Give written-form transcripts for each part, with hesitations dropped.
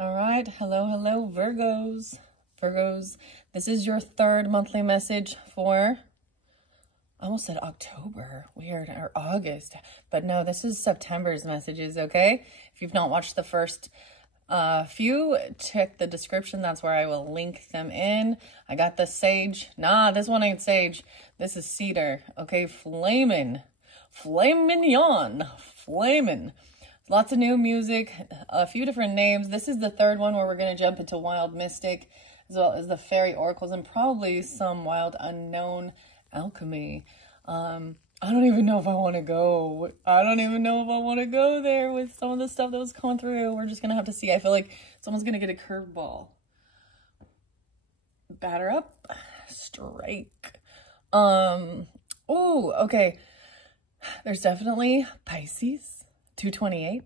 All right. Hello, Virgos. Virgos, this is your third monthly message for, I almost said October. Weird. Or August. But no, this is September's messages, okay? If you've not watched the first few, check the description. That's where I will link them in. I got the sage. Nah, this one ain't sage. This is cedar, okay? Flamin'. Flamin'. Lots of new music, a few different names. This is the third one where we're going to jump into Wild Mystic, as well as the Fairy Oracles, and probably some Wild Unknown Alchemy. I don't even know if I want to go. I don't even know if I want to go there with some of the stuff that was coming through. We're just going to have to see. I feel like someone's going to get a curveball. Batter up. Strike. Oh, okay. There's definitely Pisces. 228,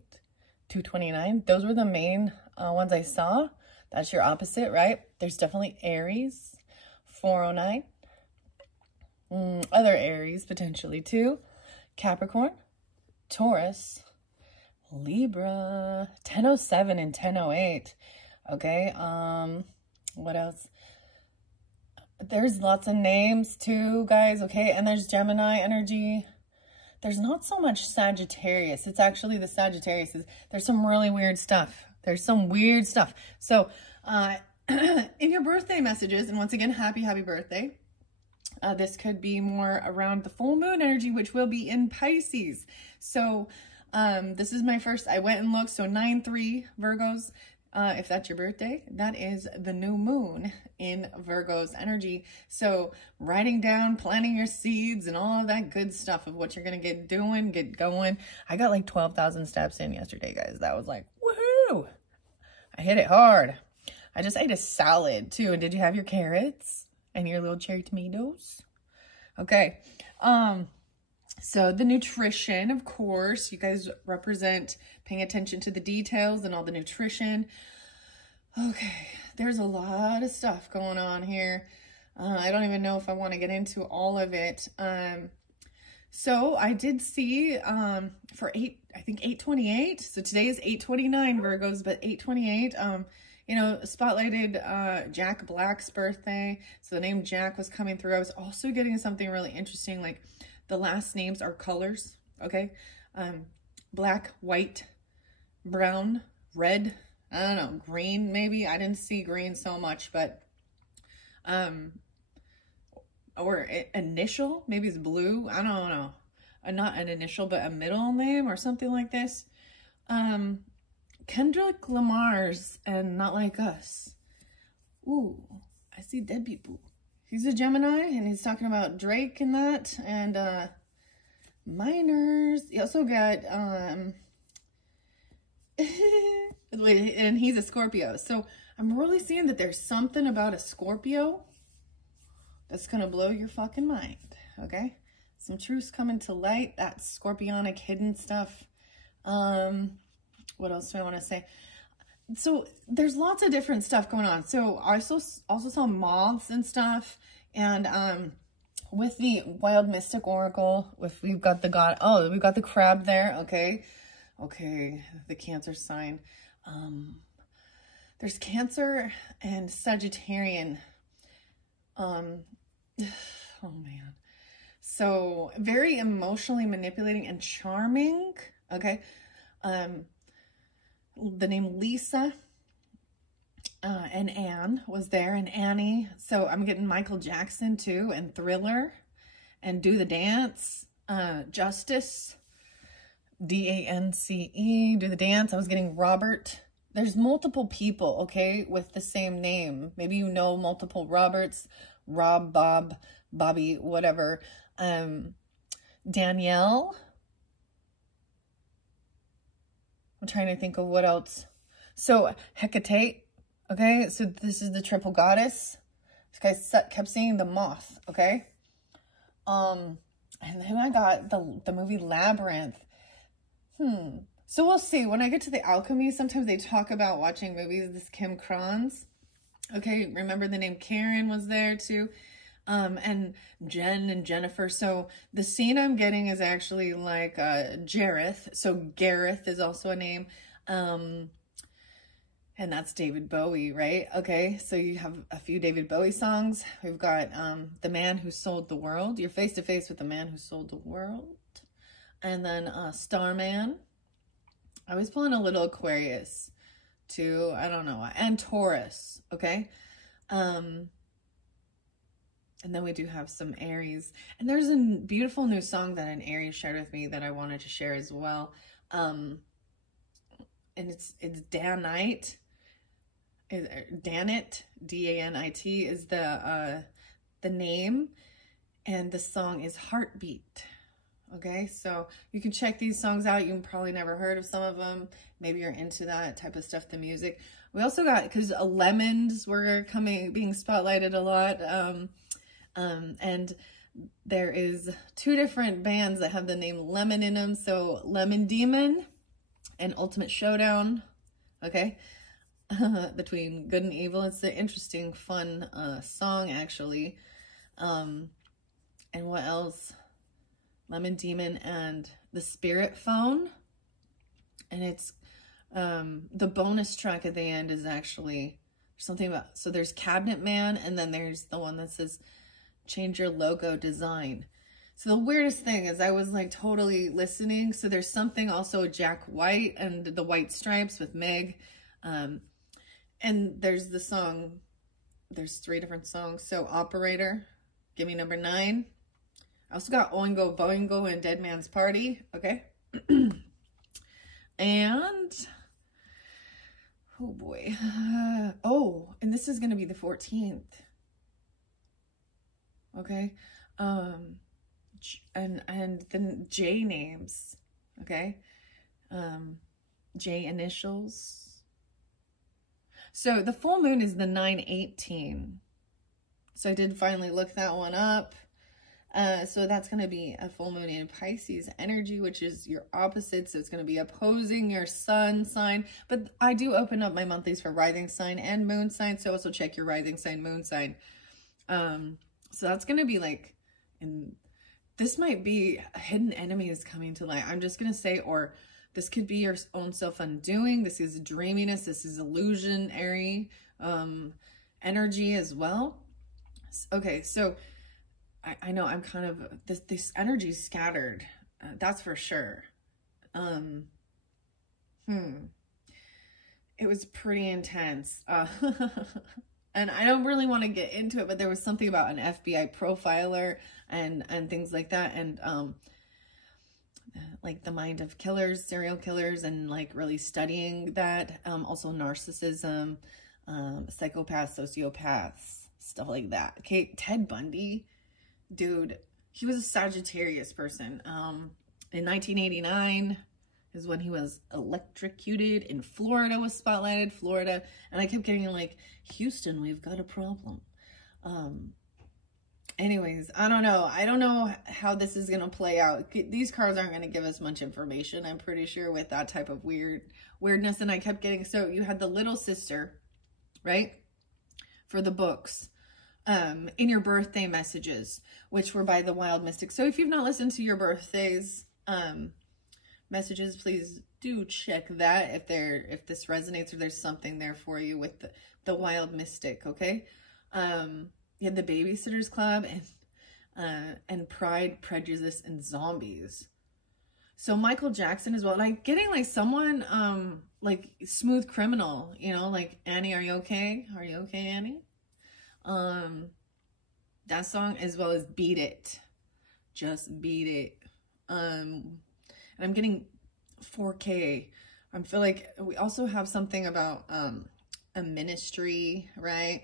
229. Those were the main ones I saw. That's your opposite, right? There's definitely Aries, 409. Other Aries potentially too. Capricorn, Taurus, Libra, 1007 and 1008. Okay. What else? There's lots of names too, guys. Okay. And there's Gemini energy. There's not so much Sagittarius. It's actually the Sagittarius. There's some really weird stuff. There's some weird stuff. So in your birthday messages, and once again, happy birthday. This could be more around the full moon energy, which will be in Pisces. So this is my first, I went and looked. So 9-3 Virgos. If that's your birthday, that is the new moon in Virgo's energy. So writing down, planting your seeds and all of that good stuff of what you're going to get going. I got like 12,000 steps in yesterday, guys. That was like, woohoo! I hit it hard. I just ate a salad too. And did you have your carrots and your little cherry tomatoes? Okay. So the nutrition, of course, you guys represent paying attention to the details and all the nutrition. Okay, there's a lot of stuff going on here. I don't even know if I want to get into all of it. So I did see for I think 828. So today is 829 Virgos, but 828, you know, spotlighted Jack Black's birthday. So the name Jack was coming through. I was also getting something really interesting, like the last names are colors, okay? Black, white, brown, red, I don't know, green maybe. I didn't see green so much, but, or initial, maybe it's blue. I don't know. Not an initial, but a middle name or something like this. Kendrick Lamar's and Not Like Us. Ooh, I see dead people. He's a Gemini, and he's talking about Drake and that, and minors. You also got, and he's a Scorpio. So I'm really seeing that there's something about a Scorpio that's going to blow your fucking mind, okay? Some truths coming to light, that scorpionic hidden stuff. What else do I want to say? So there's lots of different stuff going on. So I also saw moths and stuff, and with the Wild Mystic Oracle, we've got the god. Oh, we've got the crab there. Okay, the Cancer sign. There's Cancer and Sagittarian. Oh man. So very emotionally manipulating and charming. Okay. The name Lisa and Anne was there, and Annie. So I'm getting Michael Jackson too, and Thriller, and Do the Dance, Justice, D-A-N-C-E, Do the Dance. I was getting Robert. There's multiple people, okay, with the same name. Maybe you know multiple Roberts, Rob, Bob, Bobby, whatever. Danielle. I'm trying to think of what else. So Hecate, okay? So this is the triple goddess. This guy kept saying the moth, okay? And then I got the movie Labyrinth. So we'll see. When I get to the alchemy, sometimes they talk about watching movies. This Kim Kranz. Okay, remember the name Karen was there too. And Jen and Jennifer. So the scene I'm getting is actually like Jareth. So Gareth is also a name. And that's David Bowie, right? Okay, so you have a few David Bowie songs. We've got The Man Who Sold the World. You're face to face with the man who sold the world. And then Starman. I was pulling a little Aquarius too. I don't know. And Taurus, okay? And then we do have some Aries. And there's a beautiful new song that an Aries shared with me that I wanted to share as well. And it's Danite. Danit, D-A-N-I-T is the name, and the song is Heartbeat. Okay, so you can check these songs out. You've probably never heard of some of them. Maybe you're into that type of stuff, the music. We also got, because Lemons were being spotlighted a lot, and there is 2 different bands that have the name Lemon in them. So Lemon Demon and Ultimate Showdown. Okay. Between good and evil. It's an interesting, fun song, actually. And what else? Lemon Demon and The Spirit Phone. And it's the bonus track at the end is actually something about, so there's Cabinet Man, and then there's the one that says change your logo design. So the weirdest thing is I was like totally listening. So there's something also Jack White and the White Stripes with Meg. And there's the song, there's 3 different songs. So Operator, Give Me Number 9. I also got Oingo Boingo and Dead Man's Party, okay? And, oh boy. Oh, and this is going to be the 14th. Okay? And the J names, okay? J initials. So the full moon is the 9/18. So I did finally look that one up. So that's going to be a full moon in Pisces energy, which is your opposite. So it's going to be opposing your sun sign. But I do open up my monthlies for rising sign and moon sign. So also check your rising sign, moon sign. So that's going to be like, this might be hidden enemies coming to light. I'm just going to say, or this could be your own self-undoing. This is dreaminess. This is illusionary energy as well. Okay, so I know I'm kind of, this energy is scattered. That's for sure. It was pretty intense. And I don't really want to get into it, but there was something about an FBI profiler and things like that. And like the mind of killers, serial killers, and like really studying that. Also narcissism, psychopaths, sociopaths, stuff like that. Okay, Ted Bundy, dude, he was a Sagittarius person. In 1989 is when he was electrocuted in Florida, was spotlighted, Florida. And I kept getting like, Houston, we've got a problem. Anyways, I don't know. I don't know how this is going to play out. These cards aren't going to give us much information, I'm pretty sure, with that type of weirdness. And I kept getting, so you had the little sister, right? For the books, in your birthday messages, which were by the Wild Mystic. So if you've not listened to your birthdays, messages, please do check that if this resonates or there's something there for you with the Wild Mystic, okay? You had the Babysitters Club and Pride, Prejudice, and Zombies. So Michael Jackson as well. Like getting like someone like Smooth Criminal, you know, like Annie, are you okay? Are you okay, Annie? That song, as well as Beat It. Just Beat It. And I'm getting 4K. I feel like we also have something about a ministry, right?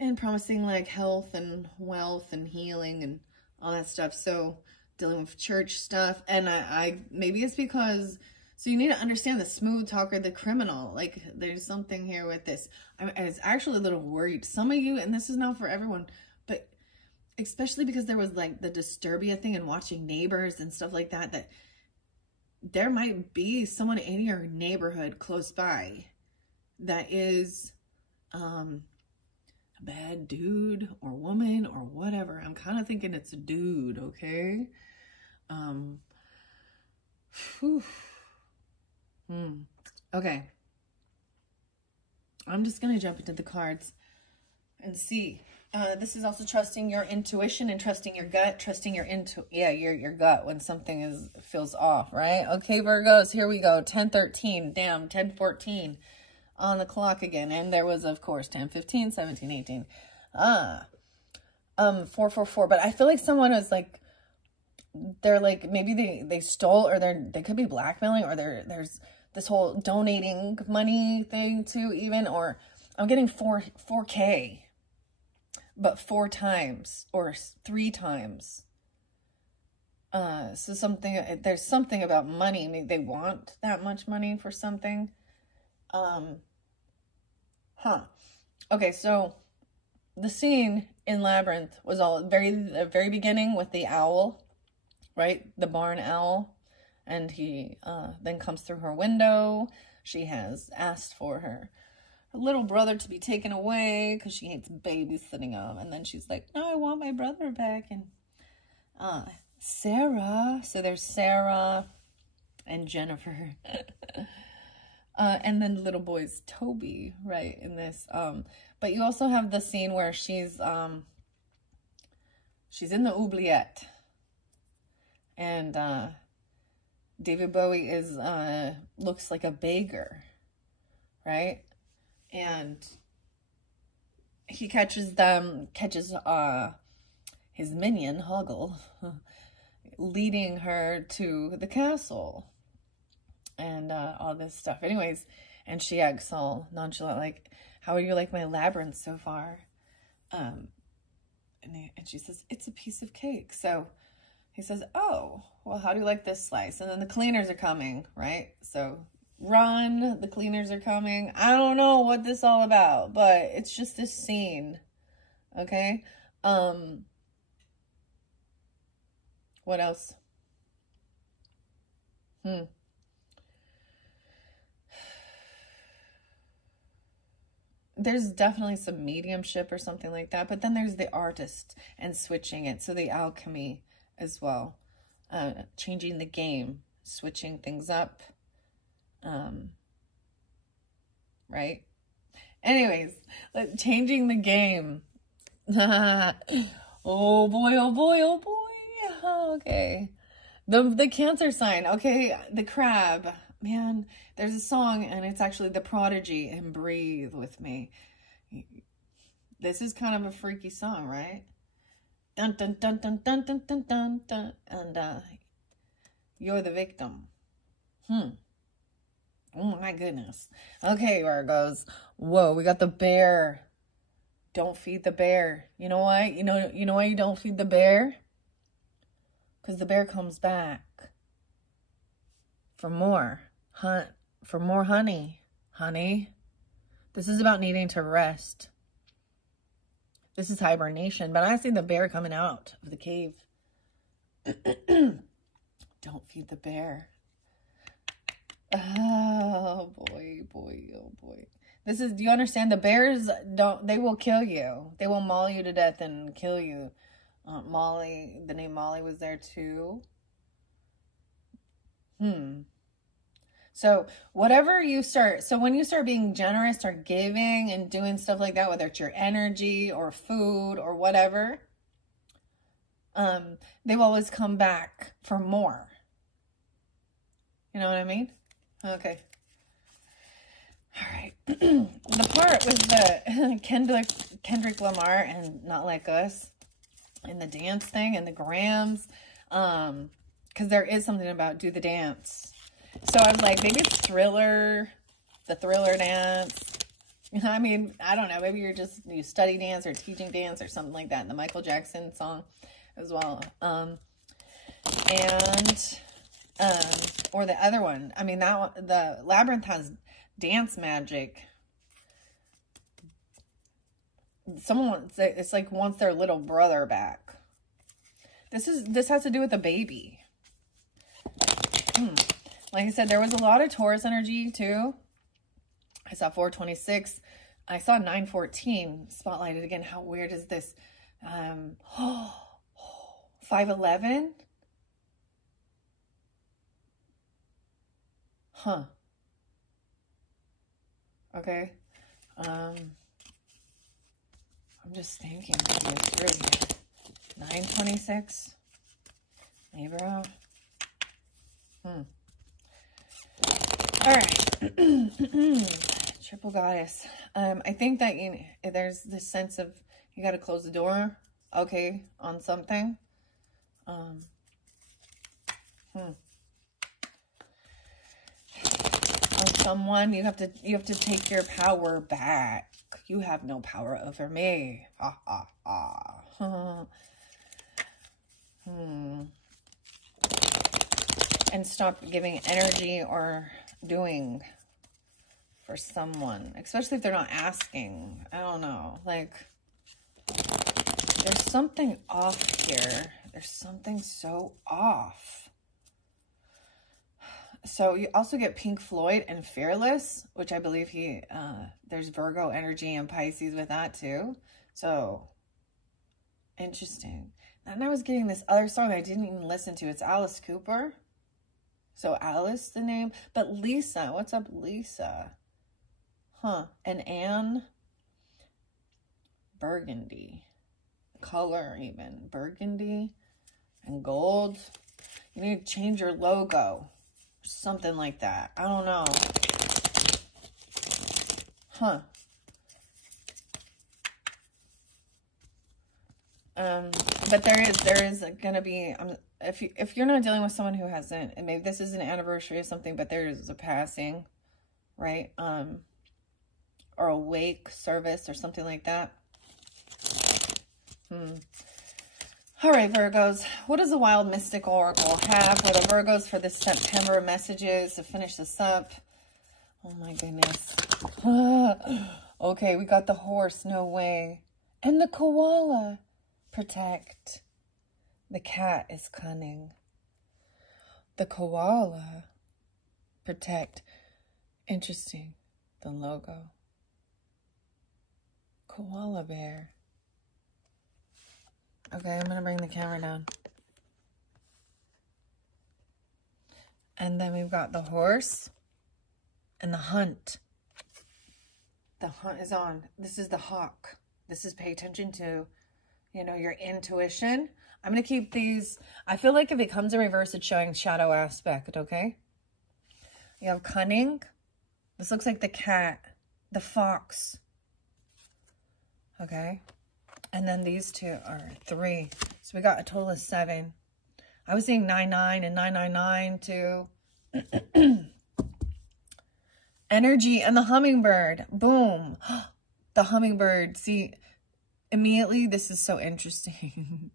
And promising like health and wealth and healing and all that stuff. So dealing with church stuff. And I maybe it's because, so you need to understand the smooth talker, the criminal. Like there's something here with this. I was actually a little worried. Some of you, and this is not for everyone, but especially because there was like the Disturbia thing and watching Neighbors and stuff like that, that there might be someone in your neighborhood close by that is a bad dude or woman or whatever. I'm kind of thinking it's a dude, okay? Okay. I'm just going to jump into the cards and see. This is also trusting your intuition and trusting your gut, trusting your gut when something feels off, right? Okay, Virgos, here we go. 10:13, damn, 10:14 on the clock again. And there was, of course, 10:15, 17, 18. 444. But I feel like someone was like, they're like, maybe they stole, or they could be blackmailing, or there's this whole donating money thing too, even, or I'm getting 4K, but 4 times or 3 times. So there's something about money. Maybe they want that much money for something. Okay, so the scene in Labyrinth was all the very beginning with the owl, right? The barn owl. And he then comes through her window. She has asked for her little brother to be taken away because she hates babysitting him. And then she's like, no, I want my brother back. And Sarah. So there's Sarah and Jennifer. And then the little boy's Toby, right, in this. But you also have the scene where she's in the oubliette. And David Bowie looks like a beggar, right? And he catches his minion, Hoggle, leading her to the castle and all this stuff. Anyways, and she acts all nonchalant, like, how do you like my labyrinth so far? And she says, it's a piece of cake. So he says, oh, well, how do you like this slice? And then the cleaners are coming, right? So run, the cleaners are coming. I don't know what this is all about, but it's just this scene, okay? What else? There's definitely some mediumship or something like that, but then there's the artist and switching it. So the alchemy as well, changing the game, switching things up, right? Anyways, changing the game. Oh boy, oh boy, oh boy. Okay. The Cancer sign. Okay, the crab. Man, there's a song, and it's actually The Prodigy and Breathe With Me. This is kind of a freaky song, right? Dun, dun, dun, dun, dun, dun, dun, dun, dun. And you're the victim. Oh my goodness. Okay, Virgos. Whoa, we got the bear. Don't feed the bear. You know why? You know why you don't feed the bear? Because the bear comes back for more. For more honey. Honey. This is about needing to rest. This is hibernation. But I see the bear coming out of the cave. Don't feed the bear. Oh boy, boy, oh boy. This is, do you understand? The bears they will kill you. They will maul you to death and kill you. Molly, the name Molly was there too. So whatever you start, so when you start being generous or giving and doing stuff like that, whether it's your energy or food or whatever, they will always come back for more. You know what I mean? Okay. All right. The part with the Kendrick Lamar and Not Like Us and the dance thing and the grams, because there is something about do the dance. So I was like, maybe it's Thriller, the Thriller dance. I mean, I don't know. Maybe you study dance or teaching dance or something like that. And the Michael Jackson song as well. Or the other one. I mean, that one, the Labyrinth has dance magic. It's like wants their little brother back. This has to do with a baby. Like I said, there was a lot of Taurus energy too. I saw 426. I saw 914 spotlighted again. How weird is this? 511. Huh. Okay. I'm just thinking maybe it's 3. 926. Libra. All right. Triple goddess. I think that there's this sense of you got to close the door, okay, on something. On someone, you have to take your power back. You have no power over me. Ha ha ha. And stop giving energy or doing for someone, especially if they're not asking. I don't know, like there's something off here. There's something so off. So you also get Pink Floyd and Fearless, which I believe there's Virgo energy and Pisces with that too. So interesting. And I was getting this other song I didn't even listen to. It's Alice Cooper. So Alice, the name. But Lisa, what's up, Lisa? Huh. And Anne. Burgundy. Color even. Burgundy and gold. You need to change your logo. Something like that. I don't know. Huh. But there is gonna be, if you're not dealing with someone who hasn't, and maybe this is an anniversary of something, but there is a passing, right? Or a wake service or something like that. All right, Virgos, what does the Wild Mystic Oracle have for the Virgos for this September messages to finish this up? Oh my goodness. Okay, we got the horse, no way. And the koala, protect. The cat is cunning. The koala, protect. Interesting, the logo. Koala bear. Okay, I'm going to bring the camera down. And then we've got the horse and the hunt. The hunt is on. This is the hawk. This is pay attention to, your intuition. I'm going to keep these. I feel like if it comes in reverse, it's showing shadow aspect, okay? You have cunning. This looks like the cat, the fox. Okay. And then these two are 3. So we got a total of 7. I was seeing 99 and 999 too. Energy and the hummingbird. Boom. The hummingbird. See, immediately this is so interesting.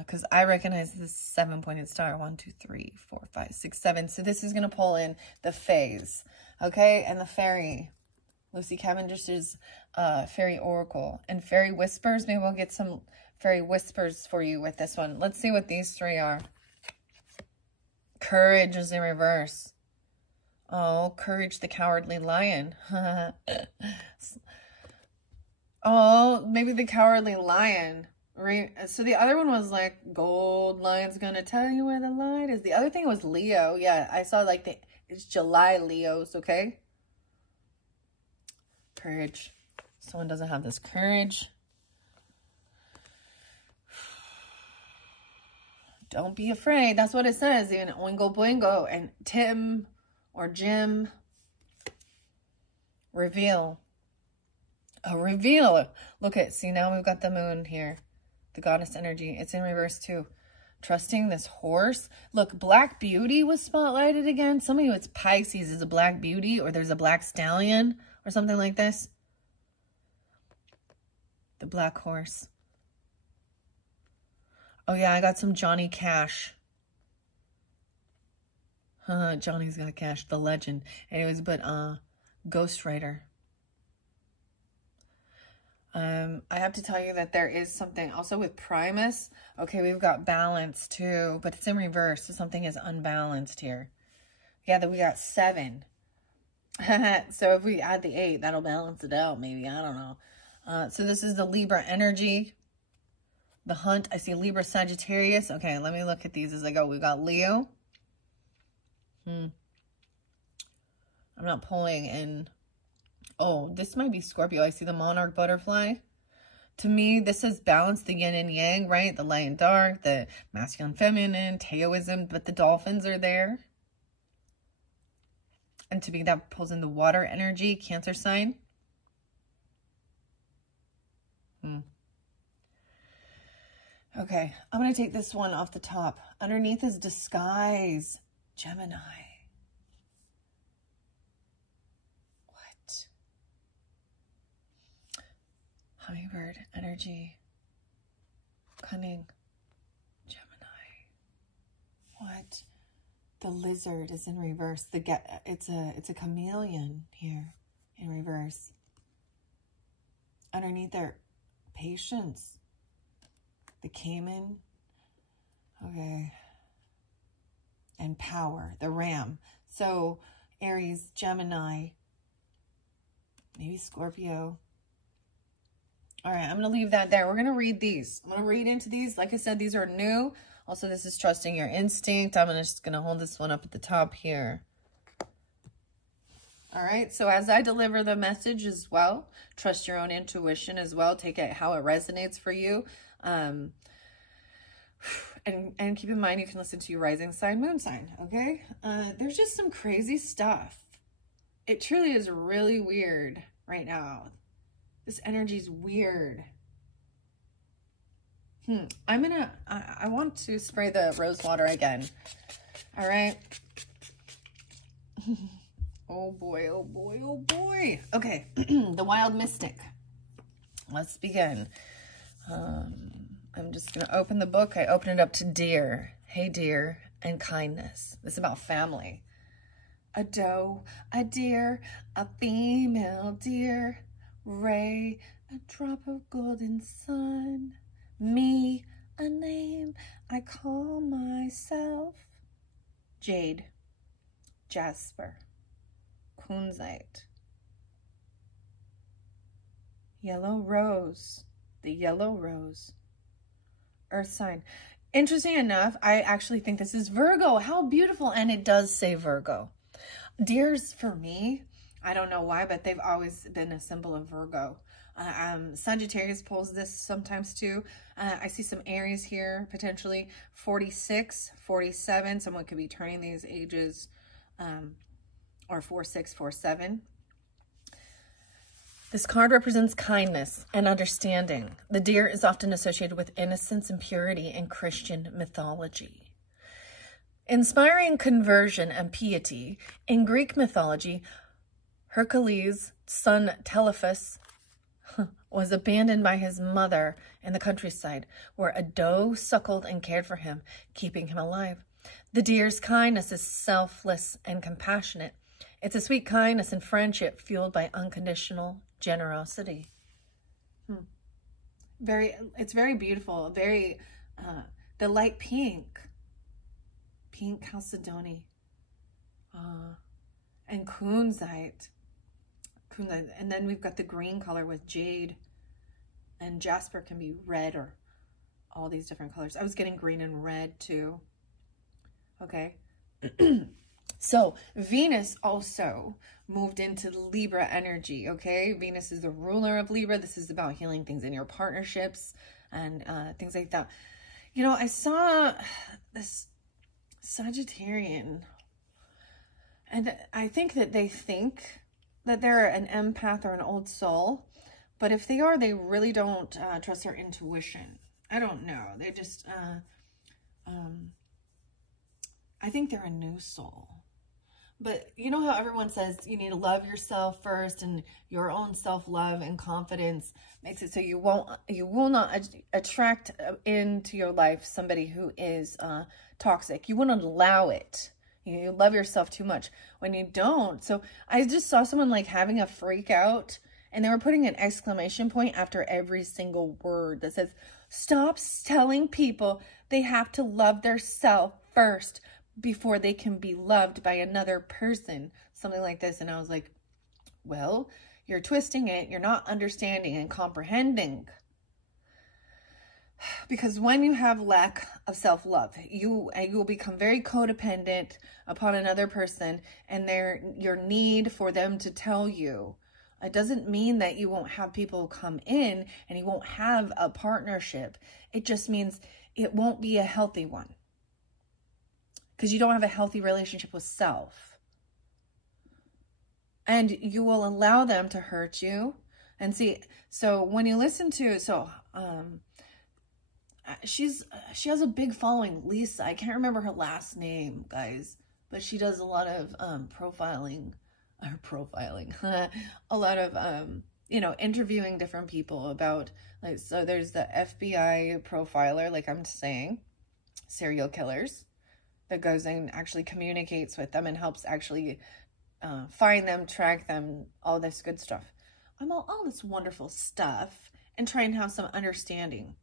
Because I recognize this 7-pointed star. 1, 2, 3, 4, 5, 6, 7. So this is going to pull in the phase. Okay. And the fairy. Lucy Cavendish's Fairy Oracle. And Fairy Whispers. Maybe we'll get some Fairy Whispers for you with this one. Let's see what these 3 are. Courage is in reverse. Oh, Courage the Cowardly Lion. Oh, maybe the Cowardly Lion. Right? So the other one was like, Gold Lion's gonna tell you where the light is. The other thing was Leo. Yeah, I saw like it's July Leos, okay? Courage. Someone doesn't have this courage. Don't be afraid. That's what it says in Oingo Boingo. And Tim or Jim. Reveal. A reveal. Look at, see, now we've got the moon here. The goddess energy. It's in reverse too. Trusting this horse. Look, Black Beauty was spotlighted again. Some of you, it's Pisces is a Black Beauty, or there's a Black Stallion or something like this. The black horse. Oh yeah, I got some Johnny Cash. Johnny's got cash. The legend. Anyways, but Ghostwriter. I have to tell you that there is something also with Primus. Okay, we've got balance too, but it's in reverse. So something is unbalanced here. Yeah, that we got 7. So if we add the 8, that'll balance it out. Maybe, I don't know. So this is the Libra energy. The hunt. I see Libra Sagittarius. Okay, let me look at these as I go. We got Leo. I'm not pulling in Oh, this might be Scorpio. I see the monarch butterfly. To me, this is balance, the yin and yang, right? The light and dark, the masculine, feminine, Taoism, but the dolphins are there. And to me, that pulls in the water energy, Cancer sign. Okay, I'm going to take this one off the top. Underneath is disguise, Gemini. What? Hummingbird energy, cunning, Gemini. What? The lizard is in reverse. It's a chameleon here in reverse. Underneath there, patience. The caiman. Okay. And power, the ram. So Aries, Gemini, maybe Scorpio. All right, I'm going to leave that there. We're going to read these. I'm going to read into these. Like I said, these are new. Also, this is trusting your instinct. I'm just going to hold this one up at the top here. All right, so as I deliver the message as well, trust your own intuition as well. Take it how it resonates for you. And keep in mind, you can listen to your rising sign, moon sign, okay? There's just some crazy stuff. It truly is really weird right now. This energy's weird. I want to spray the rose water again. All right. Oh boy, oh boy, oh boy. Okay, the wild mystic. Let's begin. I'm just going to open the book. I open it up to deer. Hey, deer, and kindness. This is about family. A doe, a deer, a female deer. Ray, a drop of golden sun. Me, a name I call myself. Jade, jasper, kunzite. Yellow rose, the yellow rose. Earth sign. Interesting enough, I actually think this is Virgo. How beautiful. And it does say Virgo. Deers, for me, I don't know why, but they've always been a symbol of Virgo. Sagittarius pulls this sometimes too. I see some Aries here, potentially 46, 47. Someone could be turning these ages, or 46, 47. This card represents kindness and understanding. The deer is often associated with innocence and purity in Christian mythology. Inspiring conversion and piety, in Greek mythology, Hercules' son Telephus was abandoned by his mother in the countryside, where a doe suckled and cared for him, keeping him alive. The deer's kindness is selfless and compassionate. It's a sweet kindness and friendship fueled by unconditional generosity. It's very beautiful. Very, the light pink chalcedony, and kunzite. And then we've got the green color with jade, and jasper can be red or all these different colors. I was getting green and red too. Okay. So Venus also moved into Libra energy, okay? Venus is the ruler of Libra. This is about healing things in your partnerships and things like that. You know, I saw this Sagittarian, and I think that they think that they're an empath or an old soul, but if they are, they really don't trust their intuition. I don't know. They just, I think they're a new soul. But you know how everyone says you need to love yourself first, and your own self-love and confidence makes it so you will not attract into your life somebody who is toxic. You wouldn't allow it. You love yourself too much when you don't. So I just saw someone like having a freak out, and they were putting an exclamation point after every single word that says, stop telling people they have to love their self first before they can be loved by another person. Something like this. And I was like, well, you're twisting it. You're not understanding and comprehending. Because when you have lack of self-love, you will become very codependent upon another person, and your need for them to tell you It doesn't mean that you won't have people come in and you won't have a partnership. It just means it won't be a healthy one. Because you don't have a healthy relationship with self. And you will allow them to hurt you. And see, so when you listen to, she has a big following, Lisa. I can't remember her last name, guys. But she does a lot of profiling, a lot of, you know, interviewing different people about, like, so there's the FBI profiler, like I'm saying, serial killers, that goes and actually communicates with them and helps actually find them, track them, all this good stuff. I'm all this wonderful stuff and try and have some understanding.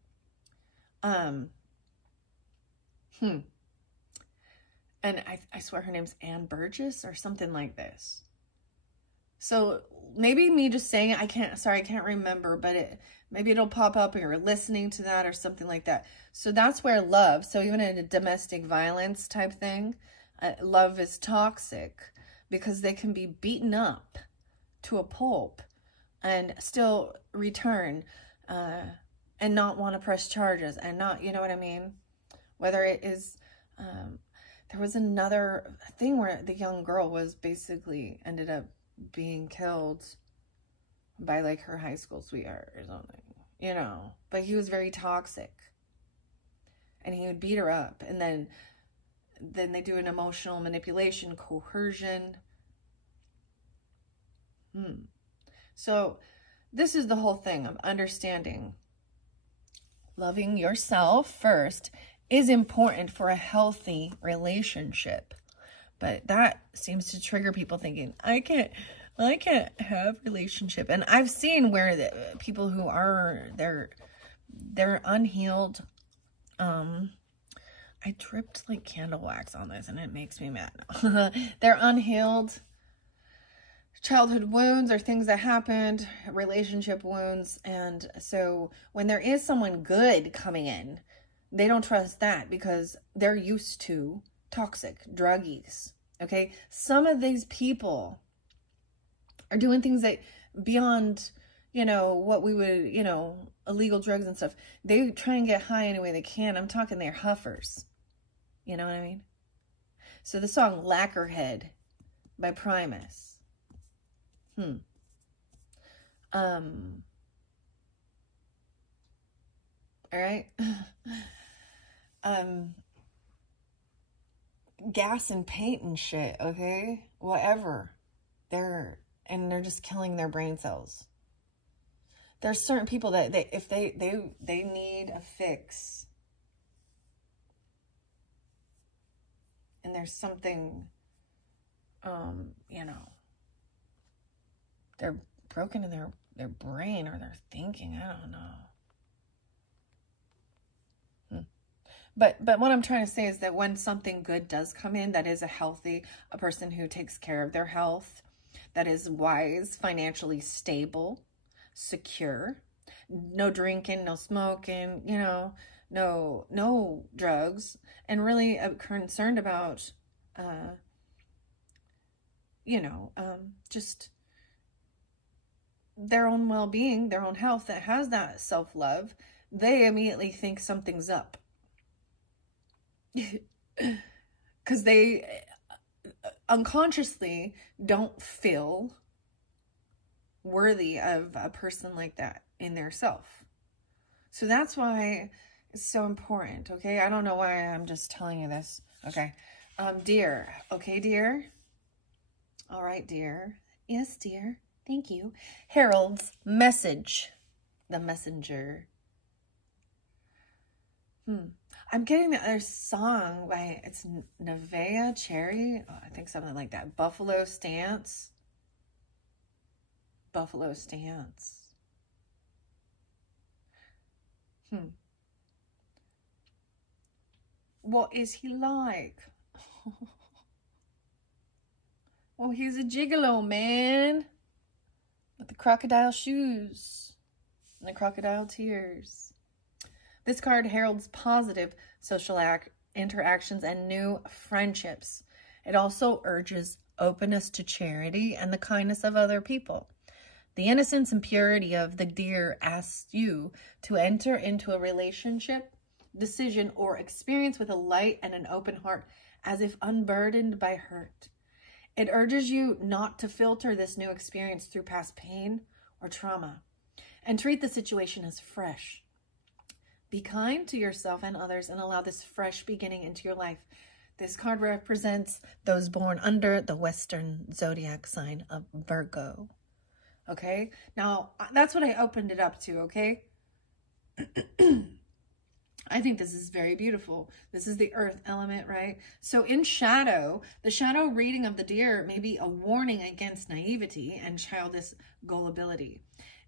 And I swear her name's Ann Burgess or something like this. So maybe me just saying it, I can't remember, but maybe it'll pop up or you're listening to that or something like that. So that's where love, so even in a domestic violence type thing, love is toxic because they can be beaten up to a pulp and still return and not want to press charges and not, you know what I mean? Whether it is, there was another thing where the young girl was basically ended up being killed by like her high school sweetheart or something, you know, but he was very toxic and he would beat her up. And then they do an emotional manipulation, coercion. So this is the whole thing of understanding. Loving yourself first is important for a healthy relationship. But that seems to trigger people thinking, I can't have relationship. And I've seen where the people who are, they're unhealed. I dripped like candle wax on this and it makes me mad. They're unhealed childhood wounds or things that happened, relationship wounds. And so when there is someone good coming in, they don't trust that because they're used to toxic druggies. Okay. Some of these people are doing things that beyond, you know, what we would, you know, illegal drugs and stuff. They try and get high any way they can. I'm talking they're huffers. You know what I mean? So the song Lacquerhead by Primus. All right. Gas and paint and shit, okay? Whatever. They're just killing their brain cells. There's certain people that if they need a fix. And there's something, you know, they're broken in their brain or their thinking. I don't know. But what I'm trying to say is that when something good does come in, that is a person who takes care of their health, that is wise, financially stable, secure, no drinking, no smoking, you know, no drugs, and really concerned about, you know, just their own well-being, their own health, that has that self-love, they immediately think something's up. Because they unconsciously don't feel worthy of a person like that in their self. So that's why it's so important, okay? I don't know why I'm just telling you this. Okay. Dear. Okay, dear? All right, dear. Yes, dear. Thank you. Harold's message. The messenger. I'm getting the other song by, it's Nevaeh Cherry. Oh, I think something like that. Buffalo Stance. Buffalo Stance. What is he like? Well, he's a gigolo, man. With the crocodile shoes and the crocodile tears. This card heralds positive social interactions and new friendships. It also urges openness to charity and the kindness of other people. The innocence and purity of the deer asks you to enter into a relationship, decision, or experience with a light and an open heart, as if unburdened by hurt. It urges you not to filter this new experience through past pain or trauma, and treat the situation as fresh. Be kind to yourself and others and allow this fresh beginning into your life. This card represents those born under the Western zodiac sign of Virgo. Okay, now that's what I opened it up to, okay? I think this is very beautiful. This is the earth element, right? So in shadow, the shadow reading of the deer may be a warning against naivety and childish gullibility.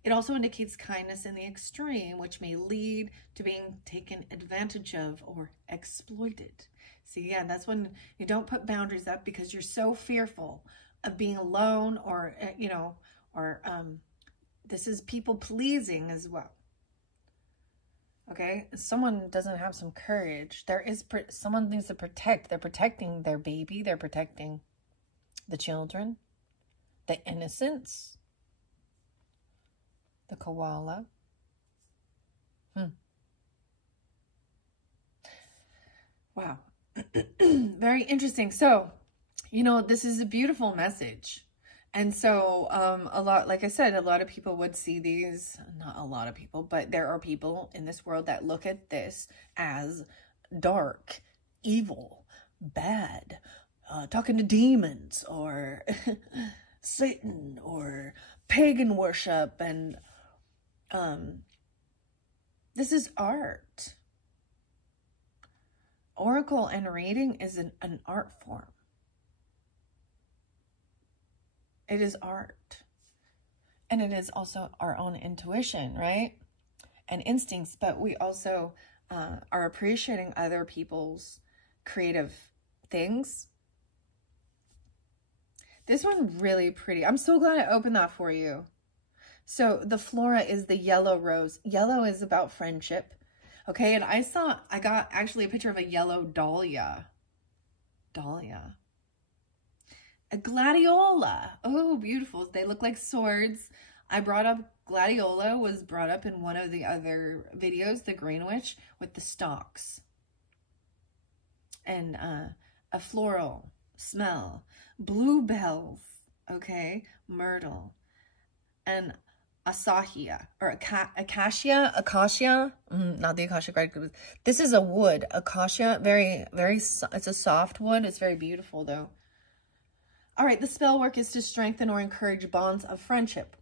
It also indicates kindness in the extreme, which may lead to being taken advantage of or exploited. See, yeah, that's when you don't put boundaries up because you're so fearful of being alone, or, you know, or this is people pleasing as well. Okay, someone doesn't have some courage. Someone needs to protect. They're protecting their baby. They're protecting the children, the innocence, the koala. Wow. Very interesting. So, you know, this is a beautiful message. And so a lot, like I said, a lot of people would see these, not a lot of people, but there are people in this world that look at this as dark, evil, bad, talking to demons, or Satan, or pagan worship. And this is art. Oracle and reading is an art form. It is art. And it is also our own intuition, right? And instincts. But we also are appreciating other people's creative things. This one really pretty. I'm so glad I opened that for you. So the flora is the yellow rose. Yellow is about friendship. Okay, and I got actually a picture of a yellow dahlia. Dahlia. A gladiola. Oh, beautiful. They look like swords. I brought up gladiola, was brought up in one of the other videos, the Green Witch, with the stalks. And a floral smell. Bluebells, okay? Myrtle. And acacia, or acacia, not the acacia, right? This is a wood, acacia, it's a soft wood. It's very beautiful though. All right, the spell work is to strengthen or encourage bonds of friendship.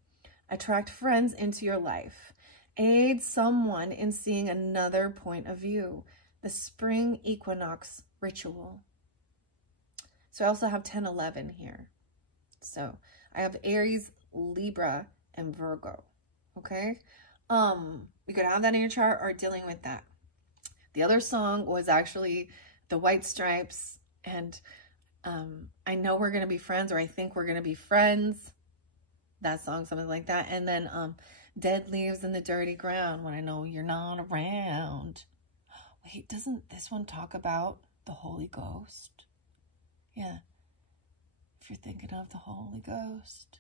Attract friends into your life. Aid someone in seeing another point of view. The spring equinox ritual. So I also have 10-11 here. So I have Aries, Libra, and Virgo. Okay? You could have that in your chart or dealing with that. The other song was actually the White Stripes, and I know we're going to be friends, or I think we're going to be friends. That song, something like that. And then Dead Leaves in the Dirty Ground, when I know you're not around. Wait, doesn't this one talk about the Holy Ghost? Yeah. If you're thinking of the Holy Ghost.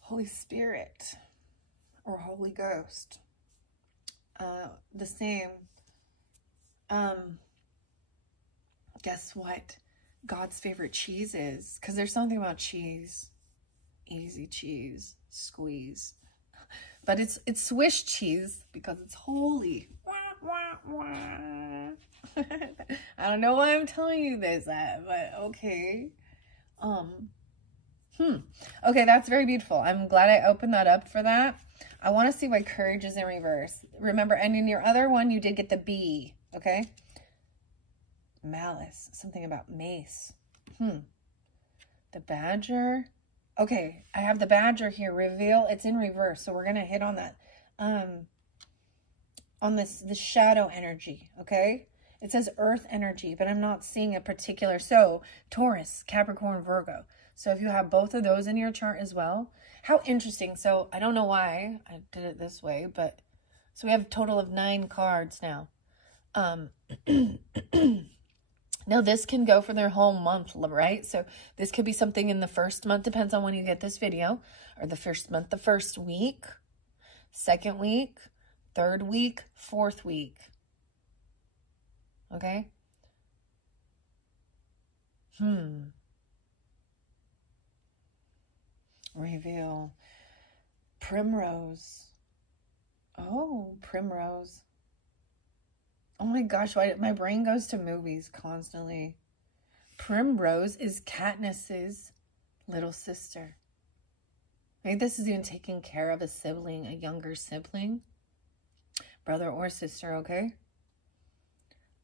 Holy Spirit or Holy Ghost. The same. Guess what God's favorite cheese is? Because there's something about cheese. Easy cheese. Squeeze. But it's Swiss cheese because it's holy. I don't know why I'm telling you this, but okay. Okay, that's very beautiful. I'm glad I opened that up for that. I want to see why courage is in reverse. Remember, and in your other one, you did get the B, okay? Malice, something about mace. The badger. Okay, I have the badger here. Reveal, it's in reverse, so we're going to hit on that. On the shadow energy, okay? It says earth energy, but I'm not seeing a particular. So, Taurus, Capricorn, Virgo. So if you have both of those in your chart as well, how interesting. So I don't know why I did it this way, but so we have a total of 9 cards now. Now, this can go for their whole month, right? So this could be something in the first month, depends on when you get this video, or the first month, the first week, second week, third week, fourth week. Okay? Reveal. Primrose. Oh, primrose. Oh my gosh, why my brain goes to movies constantly. Primrose is Katniss's little sister. Maybe this is even taking care of a sibling, a younger sibling, brother or sister, okay?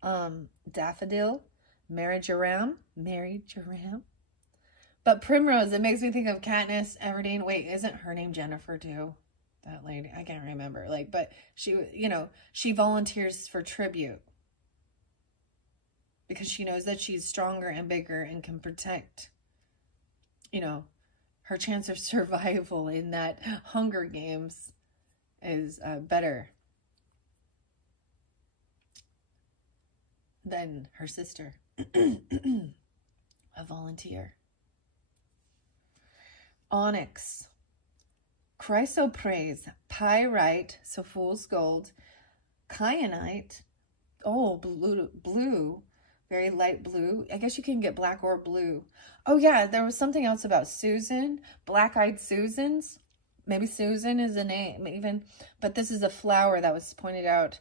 Daffodil, Marjoram. But Primrose, it makes me think of Katniss Everdeen. Wait, isn't her name Jennifer too? That lady, I can't remember. Like, but she, you know, she volunteers for tribute because she knows that she's stronger and bigger and can protect, you know, her chance of survival in that Hunger Games is better than her sister. A volunteer. Onyx. Chrysoprase, pyrite, so fool's gold, kyanite, oh, blue, very light blue. I guess you can get black or blue. Oh yeah, there was something else about Susan, black-eyed Susans. Maybe Susan is a name even, but this is a flower that was pointed out.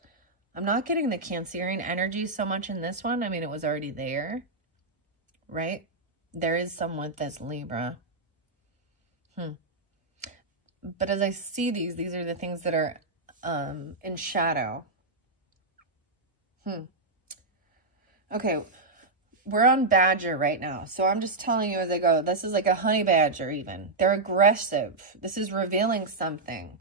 I'm not getting the Cancerian energy so much in this one. I mean, it was already there, right? There is some with this Libra. But as I see these are the things that are in shadow. Okay, we're on Badger right now. So I'm just telling you as I go, this is like a honey badger even. They're aggressive. This is revealing something.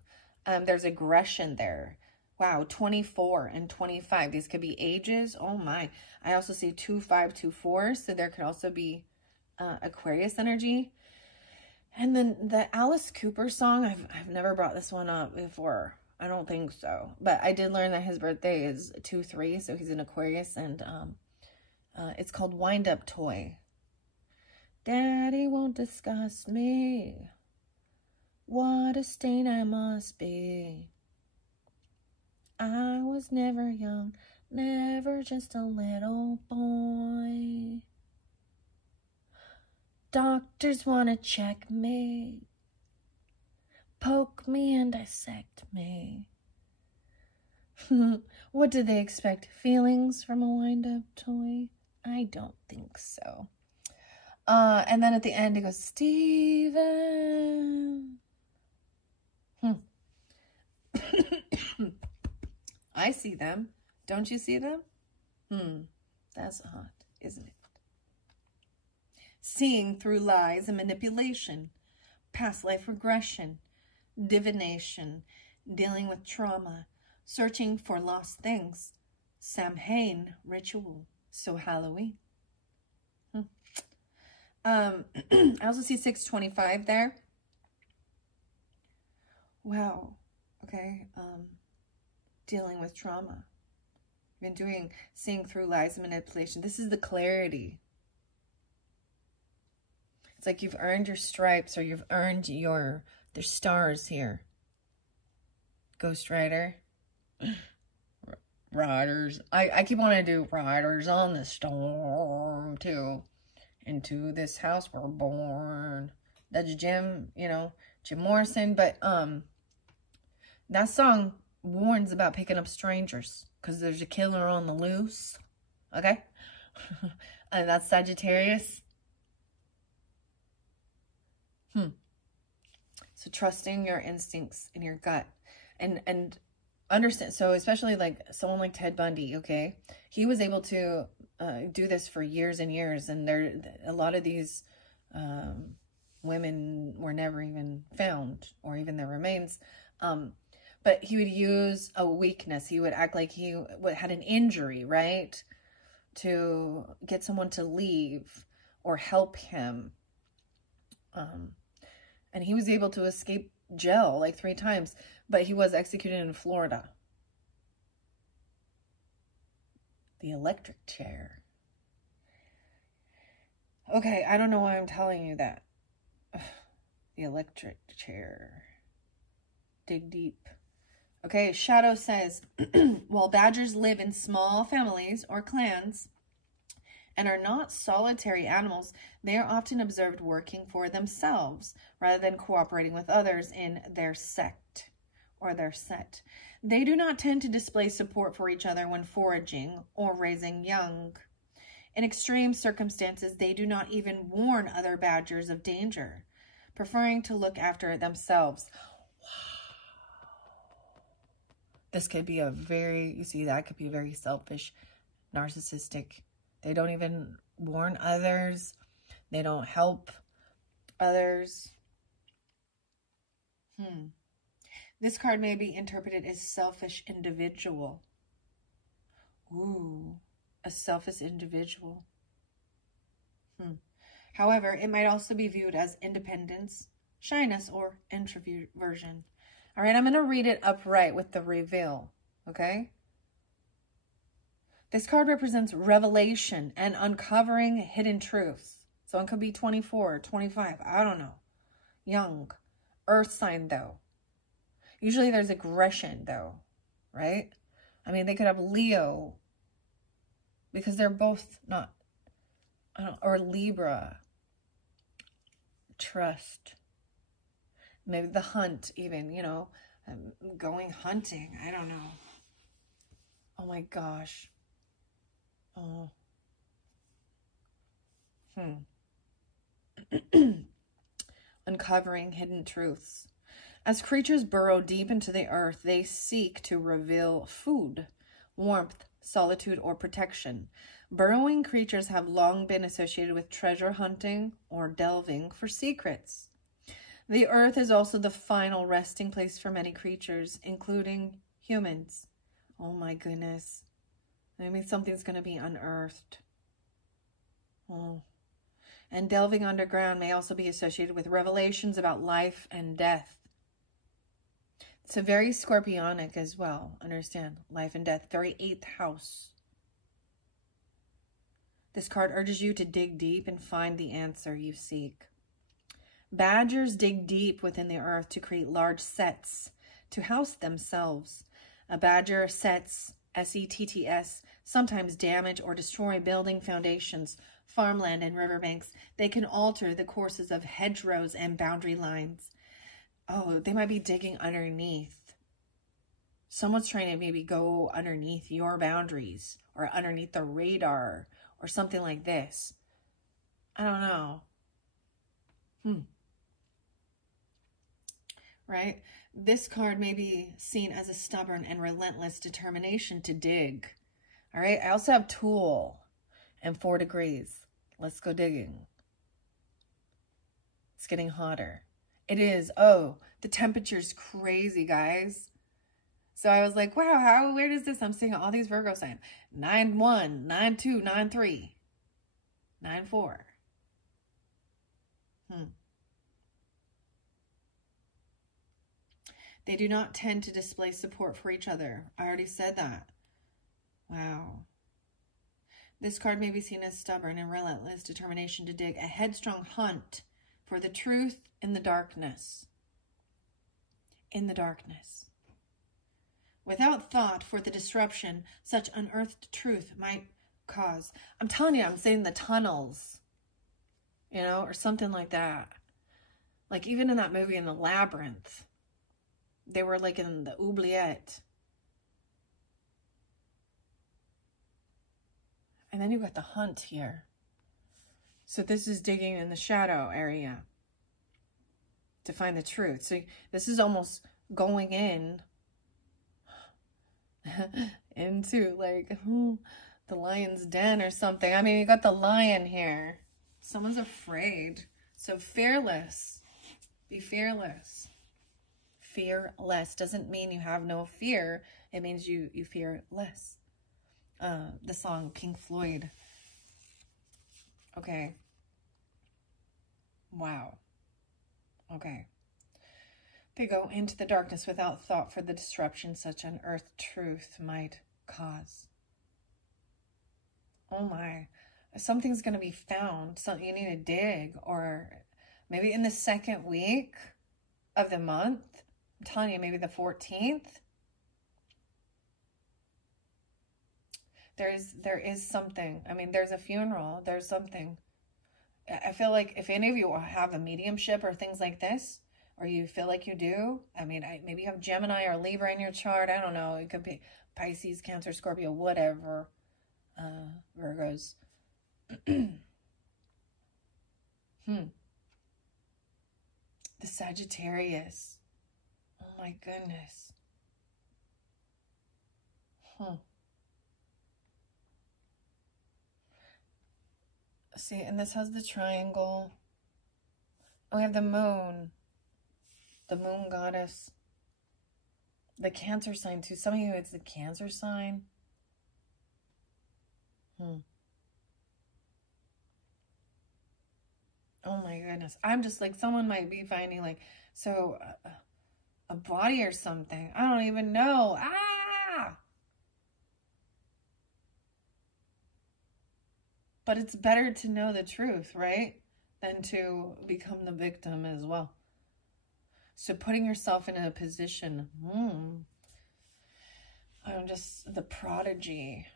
There's aggression there. Wow, 24 and 25. These could be ages. Oh my. I also see 2, 5, 2, 4. So there could also be Aquarius energy. And then the Alice Cooper song, I've never brought this one up before. I don't think so. But I did learn that his birthday is 2/3, so he's an Aquarius. And it's called Wind Up Toy. Daddy won't disgust me. What a stain I must be. I was never young, never just a little boy. Doctors want to check me, poke me and dissect me. What do they expect? Feelings from a wind-up toy? I don't think so. And then at the end it goes, Steven. I see them. Don't you see them? That's hot, isn't it? Seeing through lies and manipulation, past life regression, divination, dealing with trauma, searching for lost things, Samhain ritual, so Halloween. I also see 625 there. Wow. Okay. Dealing with trauma. You've been doing seeing through lies and manipulation. This is the clarity. It's like you've earned your stripes or you've earned there's stars here. Ghost Rider. Riders. I keep wanting to do Riders on the Storm too. Into this house we're born. That's Jim, Jim Morrison. But that song warns about picking up strangers because there's a killer on the loose. Okay? And that's Sagittarius. So trusting your instincts and your gut and understand. So especially like someone like Ted Bundy, okay? He was able to do this for years and years. And a lot of these women were never even found or even their remains. But he would use a weakness. He would act like he had an injury, right? To get someone to leave or help him. And he was able to escape jail like 3 times, but he was executed in Florida. The electric chair. Okay, I don't know why I'm telling you that. Ugh, the electric chair. Dig deep. Okay, Shadow says, while badgers live in small families or clans and are not solitary animals, they are often observed working for themselves rather than cooperating with others in their sect or their set. They do not tend to display support for each other when foraging or raising young. In extreme circumstances, they do not even warn other badgers of danger, preferring to look after it themselves. This could be a very, you see, that could be very selfish, narcissistic. They don't even warn others. They don't help others. This card may be interpreted as selfish individual. Ooh, a selfish individual. However, it might also be viewed as independence, shyness, or introversion. All right, I'm going to read it upright with the reveal, okay? This card represents revelation and uncovering hidden truths. So it could be 24, 25, I don't know. Young. Earth sign, though. Usually there's aggression, though, right? I mean, they could have Leo because they're both not, or Libra. Trust. Maybe the hunt even, you know, going hunting. I don't know. Oh my gosh. Oh. Uncovering hidden truths. As creatures burrow deep into the earth, they seek to reveal food, warmth, solitude, or protection. Burrowing creatures have long been associated with treasure hunting or delving for secrets. The earth is also the final resting place for many creatures, including humans. Oh my goodness. Maybe something's going to be unearthed. Oh. And delving underground may also be associated with revelations about life and death. It's a very scorpionic as well. Understand? Life and death. Very 8th house. This card urges you to dig deep and find the answer you seek. Badgers dig deep within the earth to create large sets to house themselves. A badger sets, S-E-T-T-S, sometimes damage or destroy building foundations, farmland, and riverbanks. They can alter the courses of hedgerows and boundary lines. Oh, they might be digging underneath. Someone's trying to maybe go underneath your boundaries or underneath the radar or something like this. I don't know. Right? This card may be seen as a stubborn and relentless determination to dig. All right? I also have Tool and 4 degrees. Let's go digging. It's getting hotter. It is. Oh, the temperature's crazy, guys. So I was like, wow, how weird is this? I'm seeing all these Virgo signs. 9-1, 9-2, 9-3, 9-4. They do not tend to display support for each other. I already said that. Wow. This card may be seen as stubborn and relentless determination to dig a headstrong hunt for the truth in the darkness. In the darkness. Without thought for the disruption such unearthed truth might cause. I'm telling you, I'm saying the tunnels, you know, or something like that. Like even in that movie, in the Labyrinth, they were like in the oubliette. And then you got the hunt here. So this is digging in the shadow area to find the truth. So this is almost going in into like the lion's den or something. I mean, you got the lion here. Someone's afraid. So fearless. Be fearless. Fearless doesn't mean you have no fear. It means you fear less. The song Pink Floyd. Okay. Wow. Okay. They go into the darkness without thought for the disruption such unearthed truth might cause. Oh my. something's going to be found. Something you need to dig, or maybe in the second week of the month. I'm telling you, maybe the 14th. There is something. I mean, there's a funeral. There's something. I feel like if any of you have a mediumship or things like this, or you feel like you do, I mean, maybe you have Gemini or Libra in your chart. I don't know. It could be Pisces, Cancer, Scorpio, whatever. Virgos. The Sagittarius. Oh my goodness. See, and this has the triangle. We have the moon goddess. The Cancer sign too. Some of you, it's the Cancer sign. Oh my goodness. I'm just like, someone might be finding like, so a body or something. I don't even know. But it's better to know the truth, right? Than to become the victim as well. So putting yourself in a position, I'm just the prodigy.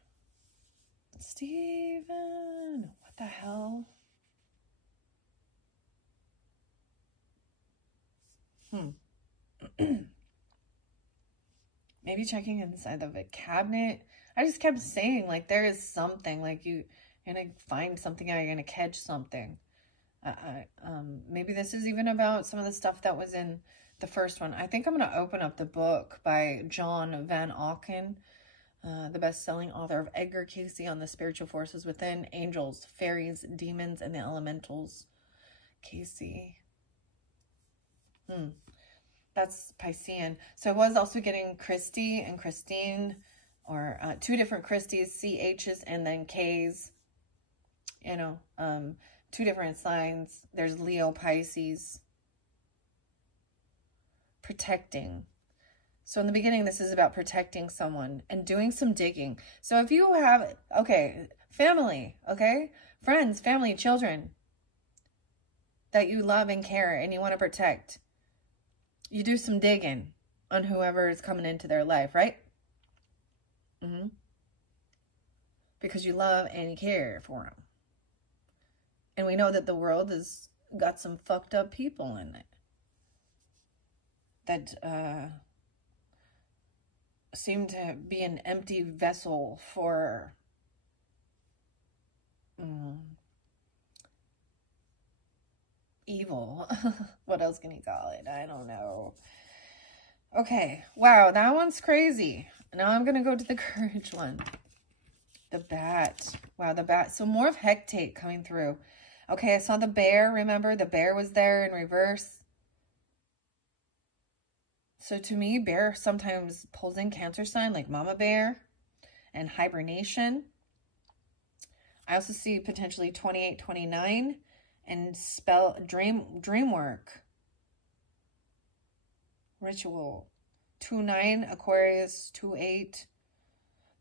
Steven, what the hell? Maybe checking inside of a cabinet. I just kept saying, like, there is something, like you're gonna find something out, you're gonna catch something. Maybe this is even about some of the stuff that was in the first one. I think I'm gonna open up the book by John Van Auken, the best-selling author of Edgar Cayce on the spiritual forces within, angels, fairies, demons, and the elementals. Cayce. That's Piscean. So I was also getting Christy and Christine, or two different Christies, CHs and then Ks. You know, two different signs. There's Leo, Pisces. Protecting. So in the beginning, this is about protecting someone and doing some digging. So if you have, okay, family, okay, friends, family, children that you love and care and you want to protect, you do some digging on whoever is coming into their life, right? Because you love and you care for them. And we know that the world has got some fucked up people in it that seem to be an empty vessel for evil. What else can you call it? I don't know. Okay. Wow, that one's crazy. Now I'm going to go to the courage one. The bat. Wow, the bat. So more of Hecate coming through. Okay, I saw the bear. Remember, the bear was there in reverse. So to me, bear sometimes pulls in Cancer sign, like mama bear, and hibernation. I also see potentially 28, 29, and spell dream work. Ritual. 2-9, Aquarius, 2-8.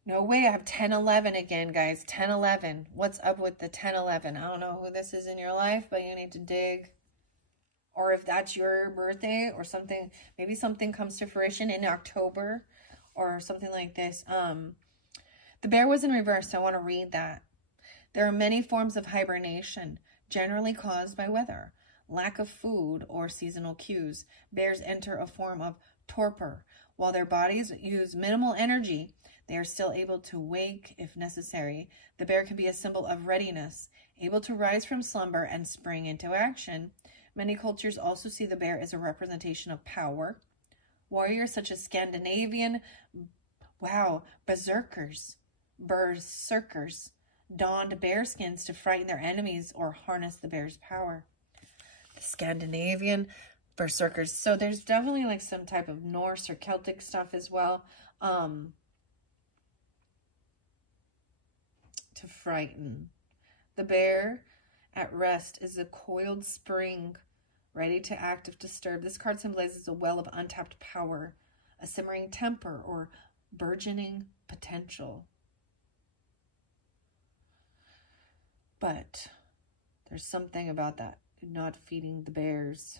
No way, I have 10-11 again, guys. 10-11. What's up with the 10-11? I don't know who this is in your life, but you need to dig. Or if that's your birthday or something, maybe something comes to fruition in October or something like this. The bear was in reverse, so I want to read that. There are many forms of hibernation, generally caused by weather, lack of food, or seasonal cues. Bears enter a form of torpor. While their bodies use minimal energy, they are still able to wake if necessary. The bear can be a symbol of readiness, able to rise from slumber and spring into action. Many cultures also see the bear as a representation of power. Warriors such as Scandinavian, berserkers donned bear skins to frighten their enemies or harness the bear's power. Scandinavian berserkers. So there's definitely like some type of Norse or Celtic stuff as well. To frighten. The bear at rest is a coiled spring, ready to act if disturbed. This card symbolizes a well of untapped power, a simmering temper, or burgeoning potential. But there's something about that. Not feeding the bears.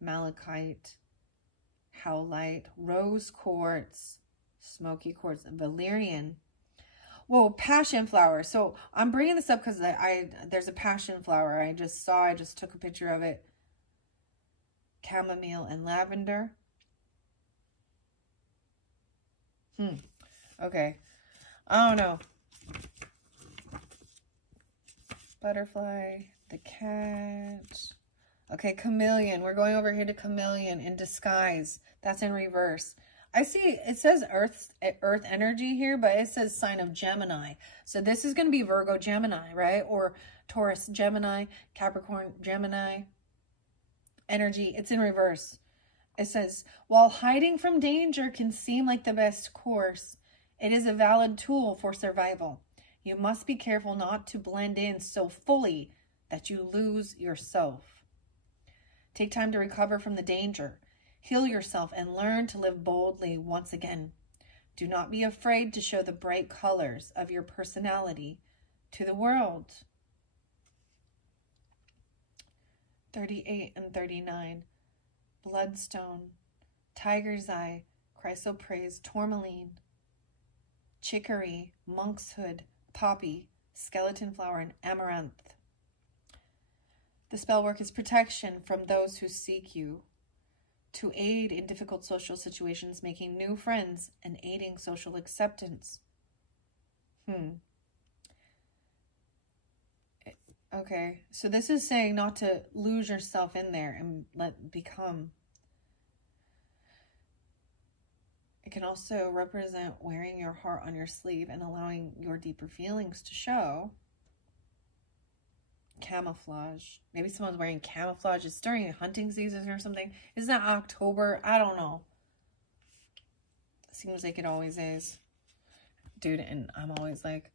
Malachite, howlite, rose quartz, smoky quartz, valerian. Whoa, passion flower. So I'm bringing this up because there's a passion flower I just saw. I just took a picture of it. Chamomile and lavender. Okay. I don't know. Butterfly, the cat. Okay, chameleon. We're going over here to chameleon in disguise. That's in reverse. I see it says earth energy here, but it says sign of Gemini. So this is going to be Virgo Gemini, right? Or Taurus Gemini, Capricorn Gemini energy. It's in reverse. It says, while hiding from danger can seem like the best course, it is a valid tool for survival. You must be careful not to blend in so fully that you lose yourself. Take time to recover from the danger. Heal yourself and learn to live boldly once again. Do not be afraid to show the bright colors of your personality to the world. 38 and 39. Bloodstone, tiger's eye, chrysoprase, tourmaline, chicory, monkshood, poppy, skeleton flower, and amaranth. The spell work is protection from those who seek you, to aid in difficult social situations, making new friends, and aiding social acceptance. Okay, so this is saying not to lose yourself in there and become. It can also represent wearing your heart on your sleeve and allowing your deeper feelings to show. Camouflage. Maybe someone's wearing camouflage. It's during hunting season or something. Isn't that October? I don't know. Seems like it always is. Dude, and I'm always like,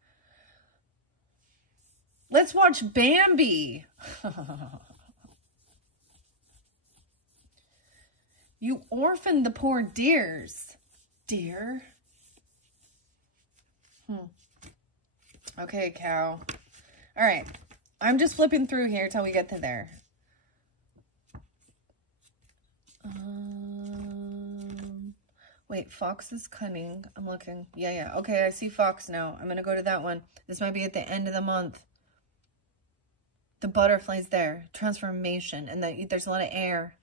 let's watch Bambi. You orphaned the poor deers. Deer? Okay, cow. All right. I'm just flipping through here till we get to there. Wait, fox is cunning. I'm looking. Yeah. Okay, I see fox now. I'm going to go to that one. This might be at the end of the month. The butterfly's there. Transformation. And there's a lot of air.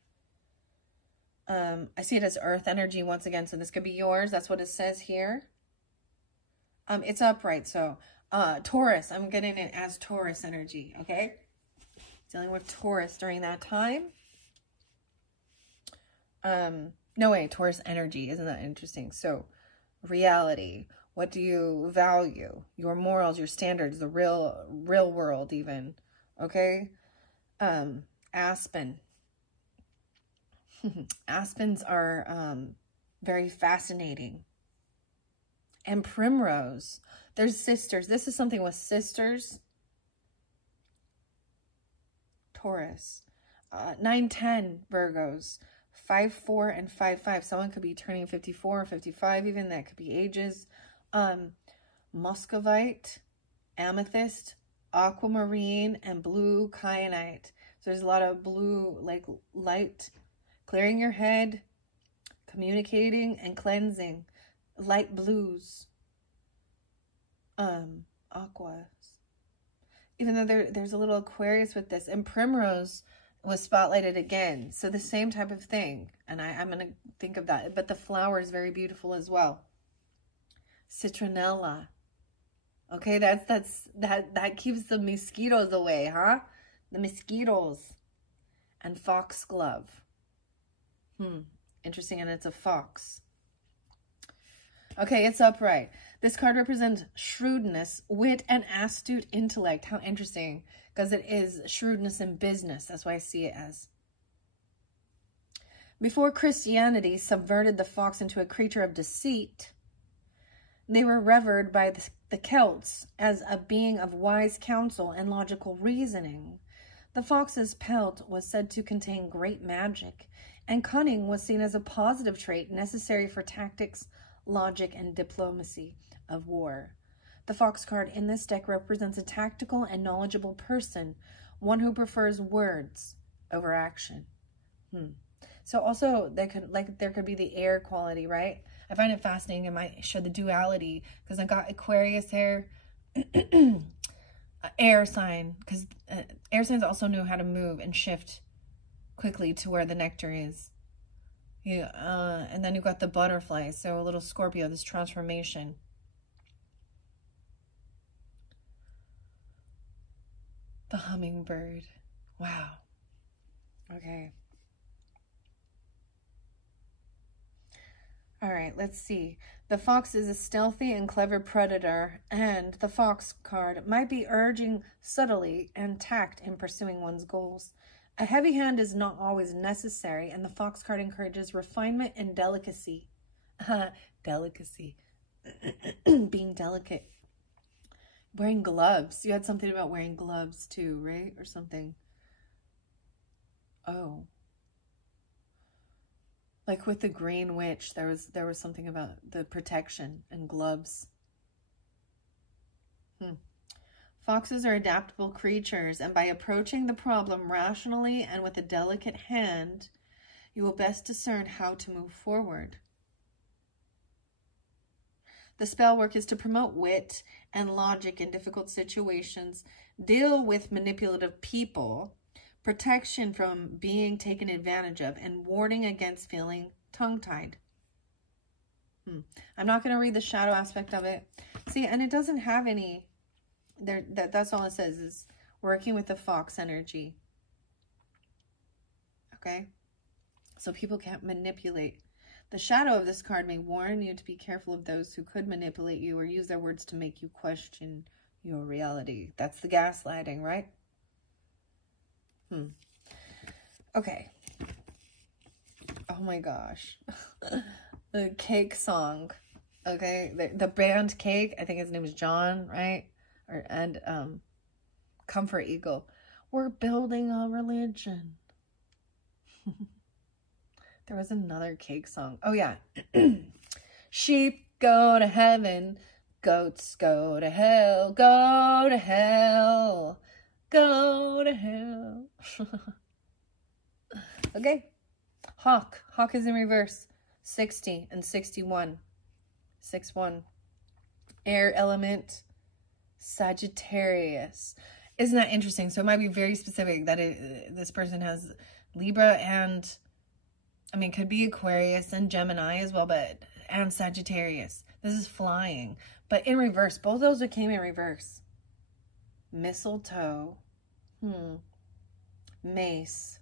I see it as earth energy once again. So this could be yours. That's what it says here. It's upright. So Taurus. I'm getting it as Taurus energy. Okay. Dealing with Taurus during that time. No way. Taurus energy. Isn't that interesting? So reality. What do you value? Your morals, your standards, the real world even. Okay. Aspen. Aspens are very fascinating. And primrose. There's sisters. This is something with sisters. Taurus. 9-10 Virgos. 5-4 and 5-5. Someone could be turning 54 or 55 even. That could be ages. Muscovite, amethyst, aquamarine, and blue kyanite. So there's a lot of blue, like light, clearing your head, communicating, and cleansing. Light blues. Aquas. Even though there's a little Aquarius with this. And primrose was spotlighted again. So the same type of thing. And I'm going to think of that. But the flower is very beautiful as well. Citronella. Okay, that keeps the mosquitoes away, huh? The mosquitoes. And foxglove. Interesting, and it's a fox. Okay, it's upright. This card represents shrewdness, wit, and astute intellect. How interesting, because it is shrewdness in business. That's why I see it as. Before Christianity subverted the fox into a creature of deceit, they were revered by the Celts as a being of wise counsel and logical reasoning. The fox's pelt was said to contain great magic, and cunning was seen as a positive trait necessary for tactics, logic, and diplomacy of war. The Fox card in this deck represents a tactical and knowledgeable person, one who prefers words over action. So also there could be the air quality, right? I find it fascinating. It might show the duality because I got Aquarius here, air sign, because air signs also know how to move and shift quickly to where the nectar is. Yeah, and then you've got the butterfly, so a little Scorpio, this transformation. The hummingbird. Wow. Okay. All right, let's see. The fox is a stealthy and clever predator, and the fox card might be urging subtlety and tact in pursuing one's goals. A heavy hand is not always necessary, and the fox card encourages refinement and delicacy. Delicacy. Being delicate. Wearing gloves. You had something about wearing gloves too, right? Or something. Oh. Like with the Green Witch, there was something about the protection and gloves. Foxes are adaptable creatures, and by approaching the problem rationally and with a delicate hand, you will best discern how to move forward. The spell work is to promote wit and logic in difficult situations, deal with manipulative people, protection from being taken advantage of, and warding against feeling tongue-tied. I'm not going to read the shadow aspect of it. See, and it doesn't have any... That's all it says, is working with the fox energy. Okay? So people can't manipulate. The shadow of this card may warn you to be careful of those who could manipulate you or use their words to make you question your reality. That's the gaslighting, right? Okay. Oh my gosh. The Cake song. Okay. The band Cake, I think his name is John, right? And Comfort Eagle. We're building a religion. There was another Cake song. Oh yeah. Sheep go to heaven, goats go to hell, go to hell, go to hell. Okay. Hawk. Hawk is in reverse. 60 and 61. 6-1. Air element. Sagittarius. Isn't that interesting? So it might be very specific that this person has Libra and, I mean, could be Aquarius and Gemini as well, and Sagittarius. This is flying. But in reverse. Both those that came in reverse. Mistletoe. Mace.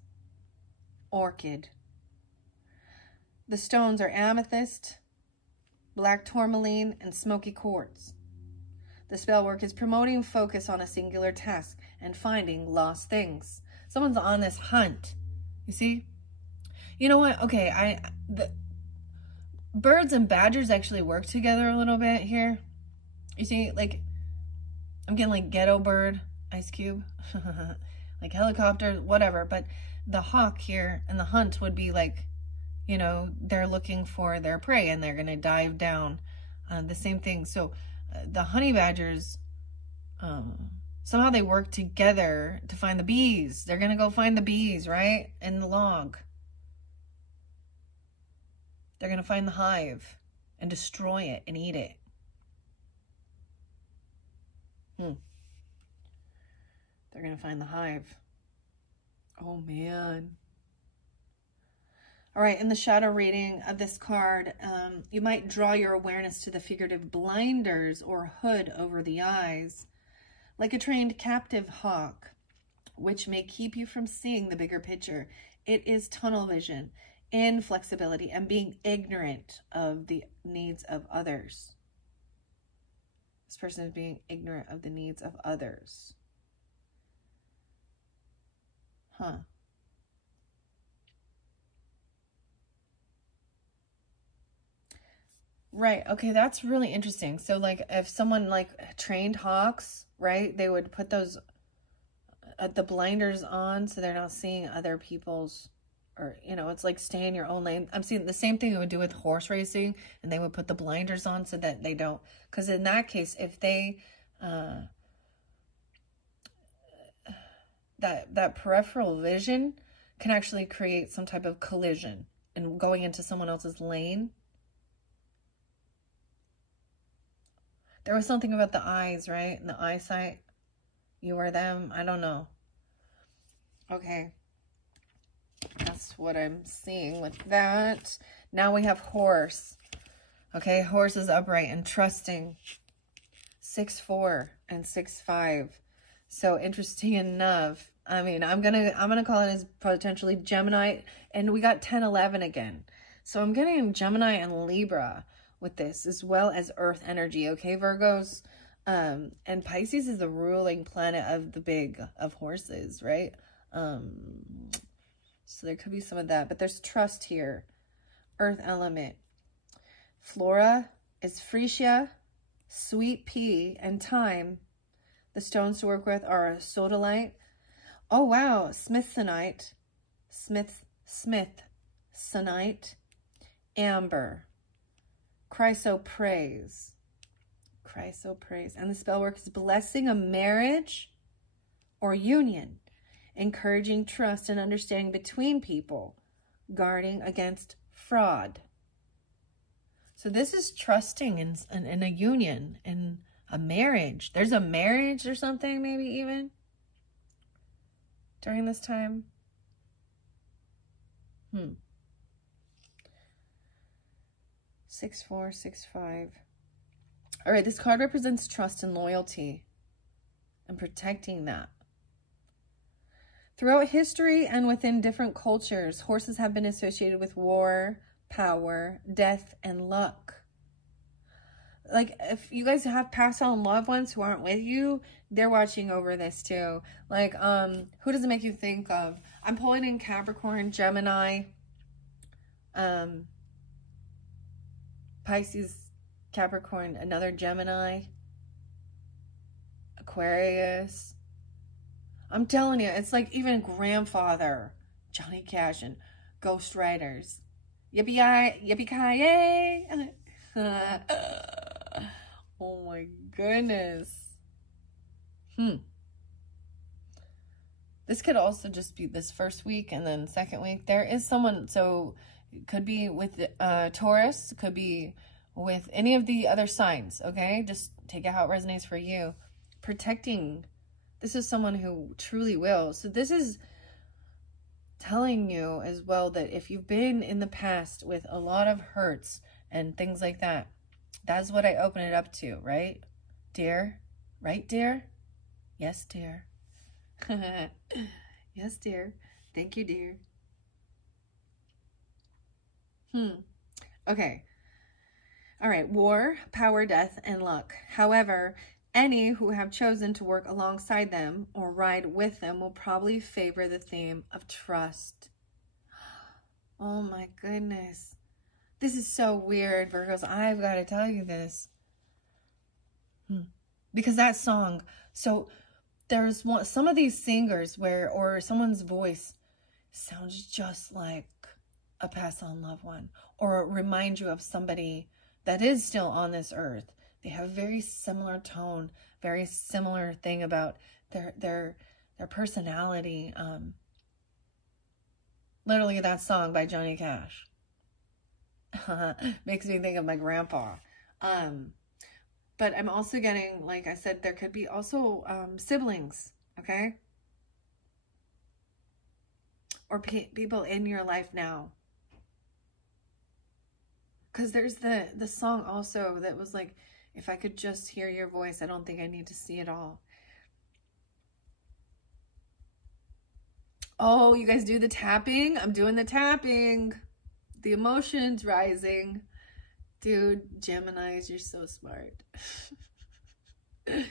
Orchid. The stones are amethyst, black tourmaline, and smoky quartz. The spell work is promoting focus on a singular task and finding lost things. Someone's on this hunt. You see? You know what? Okay, the birds and badgers actually work together a little bit here. You see, like, I'm getting like ghetto bird, Ice Cube, like helicopter, whatever. But the hawk here and the hunt would be like, you know, they're looking for their prey and they're going to dive down. The same thing. So the honey badgers, somehow they work together to find the bees. They're going to go find the bees, right? In the log. They're going to find the hive and destroy it and eat it. They're going to find the hive. Oh, man. All right, in the shadow reading of this card, you might draw your awareness to the figurative blinders or hood over the eyes, like a trained captive hawk, which may keep you from seeing the bigger picture. It is tunnel vision, inflexibility, and being ignorant of the needs of others. This person is being ignorant of the needs of others. Right. Okay, that's really interesting. So like if someone like trained hawks, right, they would put those the blinders on so they're not seeing other people's or, you know, it's like stay in your own lane. I'm seeing the same thing they would do with horse racing, and they would put the blinders on so that they don't, because in that case, if they, that peripheral vision can actually create some type of collision and going into someone else's lane. There was something about the eyes, right? And the eyesight. You or them. I don't know. Okay. That's what I'm seeing with that. Now we have horse. Okay. Horse is upright and trusting. 6-4 and 6-5. So interesting enough. I mean, I'm gonna call it as potentially Gemini, and we got 10-11 again. So I'm getting Gemini and Libra with this, as well as Earth energy. Okay, Virgos, and Pisces is the ruling planet of the big of horses, right? So there could be some of that, but there's trust here. Earth element. Flora is freesia, sweet pea, and thyme. The stones to work with are sodalite. Oh, wow. Smithsonite. Smithsonite. Amber. Chrysoprase. Chrysoprase. And the spell work is blessing a marriage or union, encouraging trust and understanding between people, guarding against fraud. So this is trusting in a union, in a marriage. There's a marriage or something, maybe even during this time. 6-4, 6-5. All right, this card represents trust and loyalty and protecting that. Throughout history and within different cultures, horses have been associated with war, power, death, and luck. Like, if you guys have passed on loved ones who aren't with you, they're watching over this too. Like, who does it make you think of? I'm pulling in Capricorn, Gemini, Pisces, Capricorn, another Gemini, Aquarius. I'm telling you, it's like even grandfather, Johnny Cash, and Ghost Riders. Yippee-ki-yay! Oh my goodness. This could also just be this first week and then second week. There is someone, so it could be with Taurus, could be with any of the other signs, okay? Just take it how it resonates for you. Protecting. This is someone who truly will. So this is telling you as well that if you've been in the past with a lot of hurts and things like that, that's what I open it up to, right, dear? Right, dear? Yes, dear. Yes, dear. Thank you, dear. Okay. All right. War, power, death, and luck. However, any who have chosen to work alongside them or ride with them will probably favor the theme of trust. Oh my goodness. This is so weird, Virgos. I've got to tell you this. Because that song, so there's some of these singers or someone's voice sounds just like a pass on loved one, or remind you of somebody that is still on this earth. They have very similar tone, very similar thing about their personality. Literally that song by Johnny Cash. Makes me think of my grandpa. But I'm also getting, like I said, there could be also siblings, okay? Or people in your life now. Because there's the song also that was like, if I could just hear your voice, I don't think I need to see it all. Oh, you guys do the tapping? I'm doing the tapping. The emotions rising. Dude, Geminis, you're so smart. I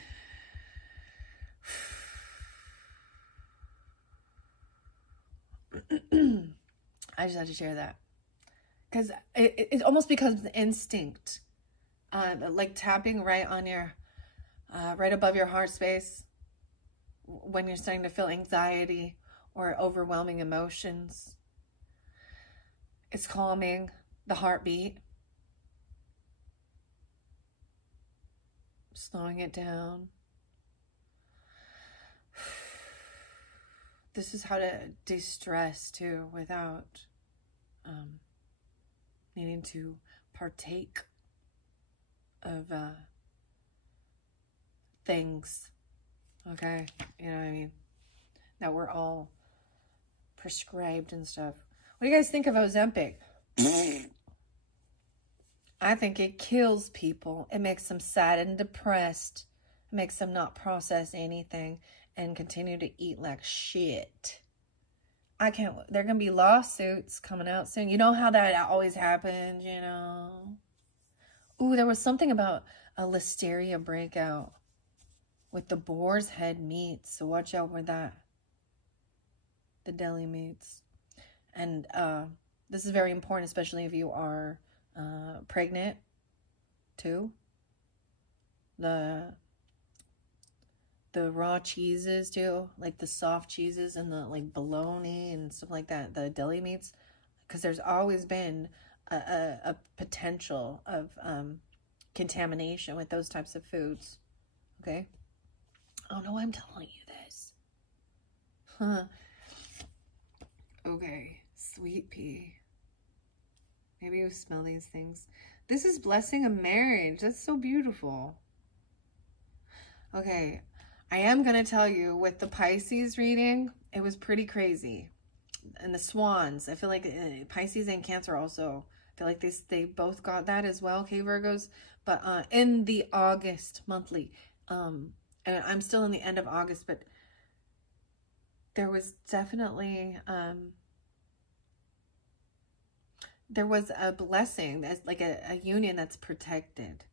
just had to share that. Because it almost becomes instinct. Like tapping right on your, right above your heart space. When you're starting to feel anxiety or overwhelming emotions. It's calming the heartbeat, slowing it down. This is how to de-stress too without needing to partake of things, okay? You know what I mean? That we're all prescribed and stuff. What do you guys think of Ozempic? I think it kills people. It makes them sad and depressed. It makes them not process anything and continue to eat like shit. I can't, there are going to be lawsuits coming out soon. You know how that always happens, you know? Ooh, there was something about a listeria breakout with the boar's head meats. So watch out for that. The deli meats. And this is very important, especially if you are pregnant too. The raw cheeses too, like the soft cheeses and the like bologna and stuff like that, the deli meats, because there's always been a potential of contamination with those types of foods. Okay. Oh no, I'm telling you this. Huh. Okay, sweet pea. Maybe you smell these things. This is blessing a marriage. That's so beautiful. Okay, I am going to tell you with the Pisces reading, it was pretty crazy. And the swans, I feel like Pisces and Cancer also, I feel like they both got that as well, okay, Virgos? But in the August monthly, and I'm still in the end of August, but there was definitely, there was a blessing, that's like a union that's protected.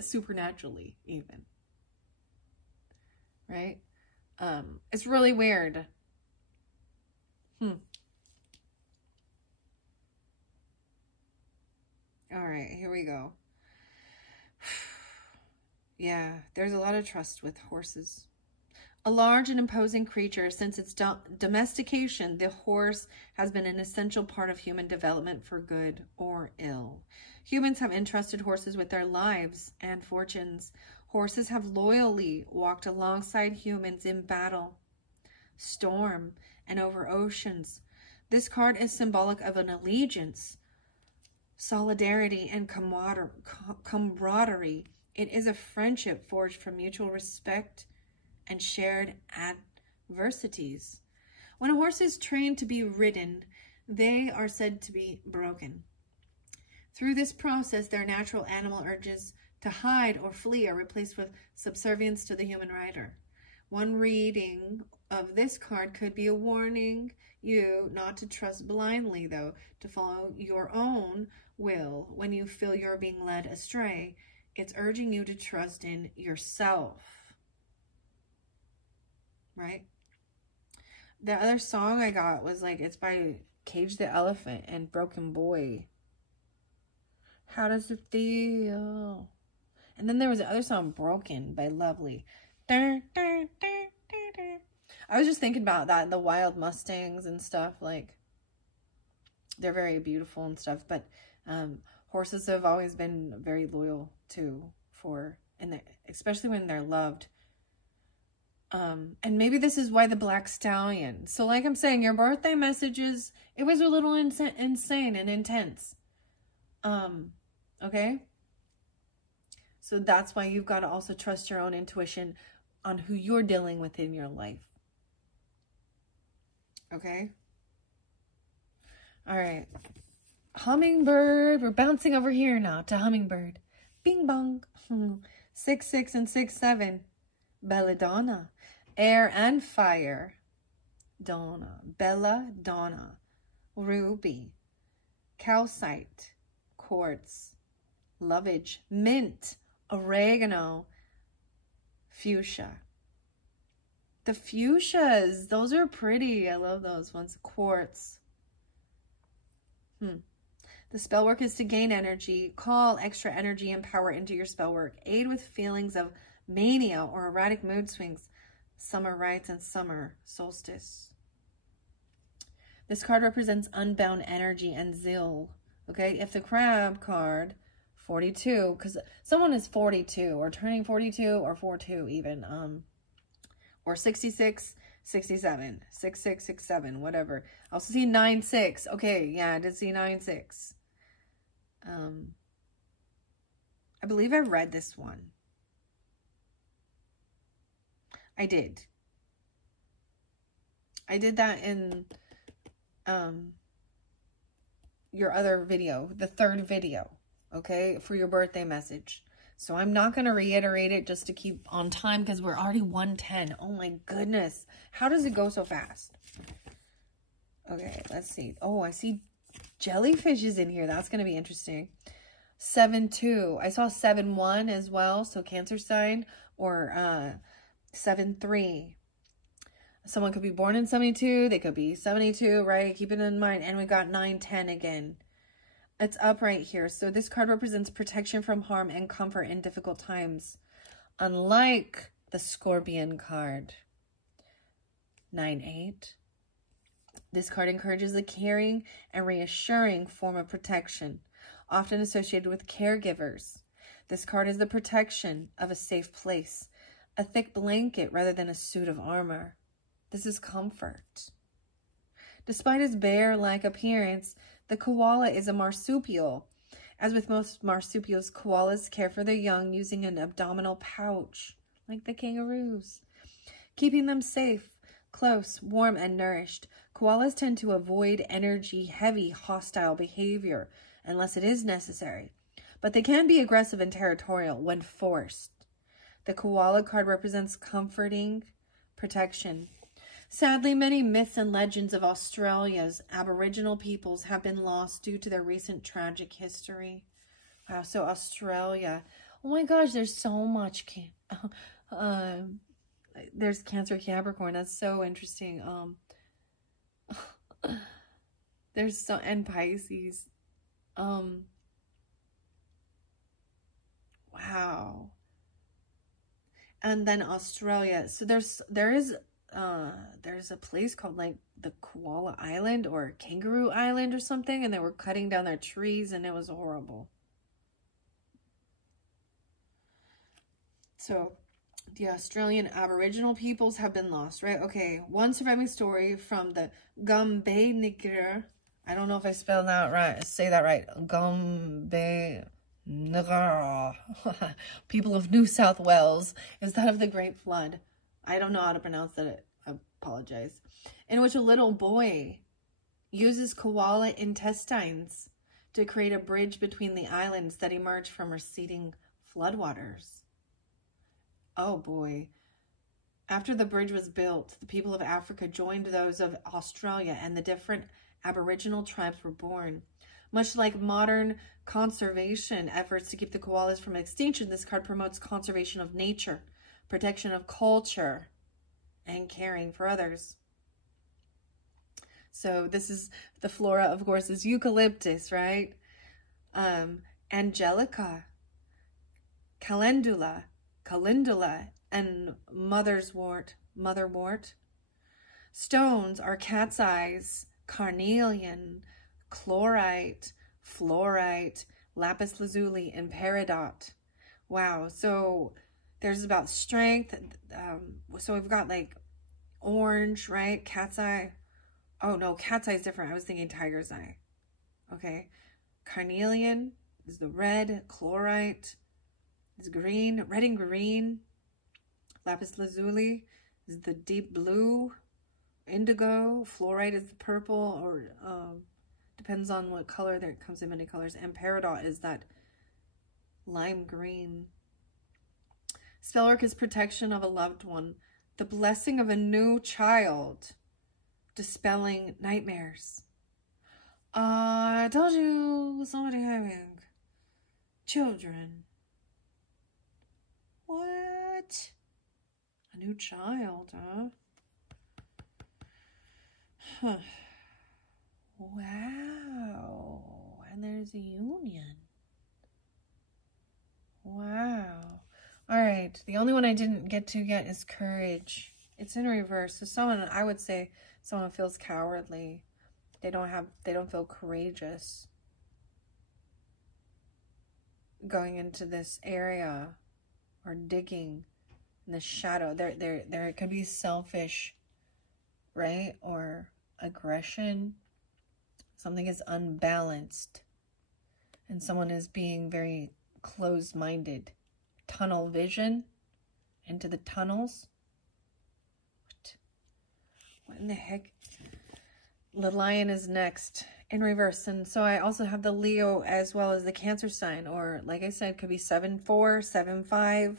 Supernaturally even, right? It's really weird. All right, here we go. Yeah, there's a lot of trust with horses. A large and imposing creature, since its domestication, the horse has been an essential part of human development for good or ill. Humans have entrusted horses with their lives and fortunes. Horses have loyally walked alongside humans in battle, storm, and over oceans. This card is symbolic of an allegiance, solidarity, and camaraderie. It is a friendship forged from mutual respect and shared adversities. When a horse is trained to be ridden, they are said to be broken. Through this process, their natural animal urges to hide or flee are replaced with subservience to the human rider. One reading of this card could be a warning you not to trust blindly, though, to follow your own will when you feel you're being led astray. It's urging you to trust in yourself. Right? The other song I got was like, it's by Cage the Elephant and Broken Boy. How does it feel? And then there was the other song, Broken, by Lovely. I was just thinking about that, the wild Mustangs and stuff, like, they're very beautiful and stuff, but horses have always been very loyal too, and especially when they're loved. And maybe this is why the Black Stallion. So like I'm saying, your birthday messages, it was a little insane and intense. Okay? So that's why you've got to also trust your own intuition on who you're dealing with in your life. Okay? All right. Hummingbird. We're bouncing over here now to Hummingbird. Bing bong. 6, 6, and 6, 7. Belladonna. Air and fire. Donna. Belladonna. Ruby. Calcite. Quartz. Lovage. Mint. Oregano. Fuchsia. The fuchsias, those are pretty. I love those ones. Quartz. The spell work is to gain energy. Call extra energy and power into your spell work. Aid with feelings of mania or erratic mood swings. summer rites, and summer solstice. This card represents unbound energy and zeal. Okay, if the crab card, 42, because someone is 42 or turning 42 or 42 even, or 66, 67, 66, 67, whatever. I also see 9-6. Okay, yeah, I did see 9-6. I believe I read this one. I did. I did that in your other video, the third video, okay, for your birthday message. So I'm not going to reiterate it just to keep on time because we're already 1:10. Oh my goodness. How does it go so fast? Okay, let's see. Oh, I see jellyfishes in here. That's going to be interesting. 7-2. I saw 7-1 as well. So Cancer sign, or 7-3. Someone could be born in 72. They could be 72, right? Keep it in mind. And we got 9-10 again. It's up right here. So this card represents protection from harm and comfort in difficult times. Unlike the Scorpion card. 9-8. This card encourages a caring and reassuring form of protection, often associated with caregivers. This card is the protection of a safe place, a thick blanket rather than a suit of armor. This is comfort. Despite its bear-like appearance, the koala is a marsupial. As with most marsupials, koalas care for their young using an abdominal pouch, like the kangaroos, keeping them safe, close, warm, and nourished. Koalas tend to avoid energy-heavy, hostile behavior unless it is necessary, but they can be aggressive and territorial when forced. The koala card represents comforting protection. Sadly, many myths and legends of Australia's Aboriginal peoples have been lost due to their recent tragic history. Wow, so Australia. Oh my gosh, there's so much. There's Cancer, Capricorn. That's so interesting. There's so, and Pisces. Wow. And then Australia. So there's a place called like the Koala Island or Kangaroo Island or something, and they were cutting down their trees and it was horrible. So the Australian Aboriginal peoples have been lost, right? Okay, one surviving story from the Gumbaynggirr. I don't know if I spelled that right. Say that right. Gumbaynggirr. People of New South Wales is that of the Great Flood. I don't know how to pronounce that. I apologize. In which a little boy uses koala intestines to create a bridge between the islands that emerge from receding floodwaters. Oh boy. After the bridge was built, the people of Africa joined those of Australia and the different Aboriginal tribes were born. Much like modern conservation efforts to keep the koalas from extinction, this card promotes conservation of nature, protection of culture, and caring for others. So this is the flora, of course, is eucalyptus, right? Angelica, calendula, and motherwort. Stones are cat's eyes, carnelian, chlorite, fluorite, lapis lazuli, and peridot. Wow, so there's about strength. So we've got like orange, right? Cat's eye. Oh no, cat's eye is different. I was thinking tiger's eye. Okay. Carnelian is the red. Chlorite is green. Red and green. Lapis lazuli is the deep blue. Indigo. Fluorite is the purple, or depends on what color. There comes in many colors. And peridot is that lime green. Spellwork is protection of a loved one. The blessing of a new child. Dispelling nightmares. I told you somebody having children. What? A new child, huh? Huh. Wow. And there's a union. Wow. All right. The only one I didn't get to yet is courage. It's in reverse. So someone, I would say someone feels cowardly. They don't feel courageous going into this area or digging in the shadow. There could be selfish, right? Or aggression. Something is unbalanced. And someone is being very closed-minded. Tunnel vision into the tunnels. What in the heck? The Lion is next in reverse. And so I also have the Leo as well as the Cancer sign. Or like I said, could be 7-4, 7-5.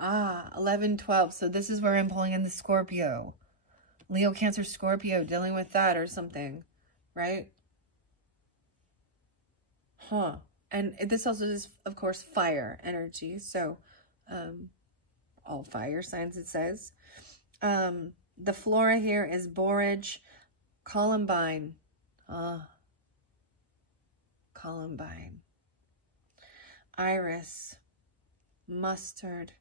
11-12. So this is where I'm pulling in the Scorpio. Leo, Cancer, Scorpio, dealing with that or something, right? Huh. And this also is, of course, fire energy. So, all fire signs, it says. The flora here is borage, columbine. Columbine. Iris, mustard,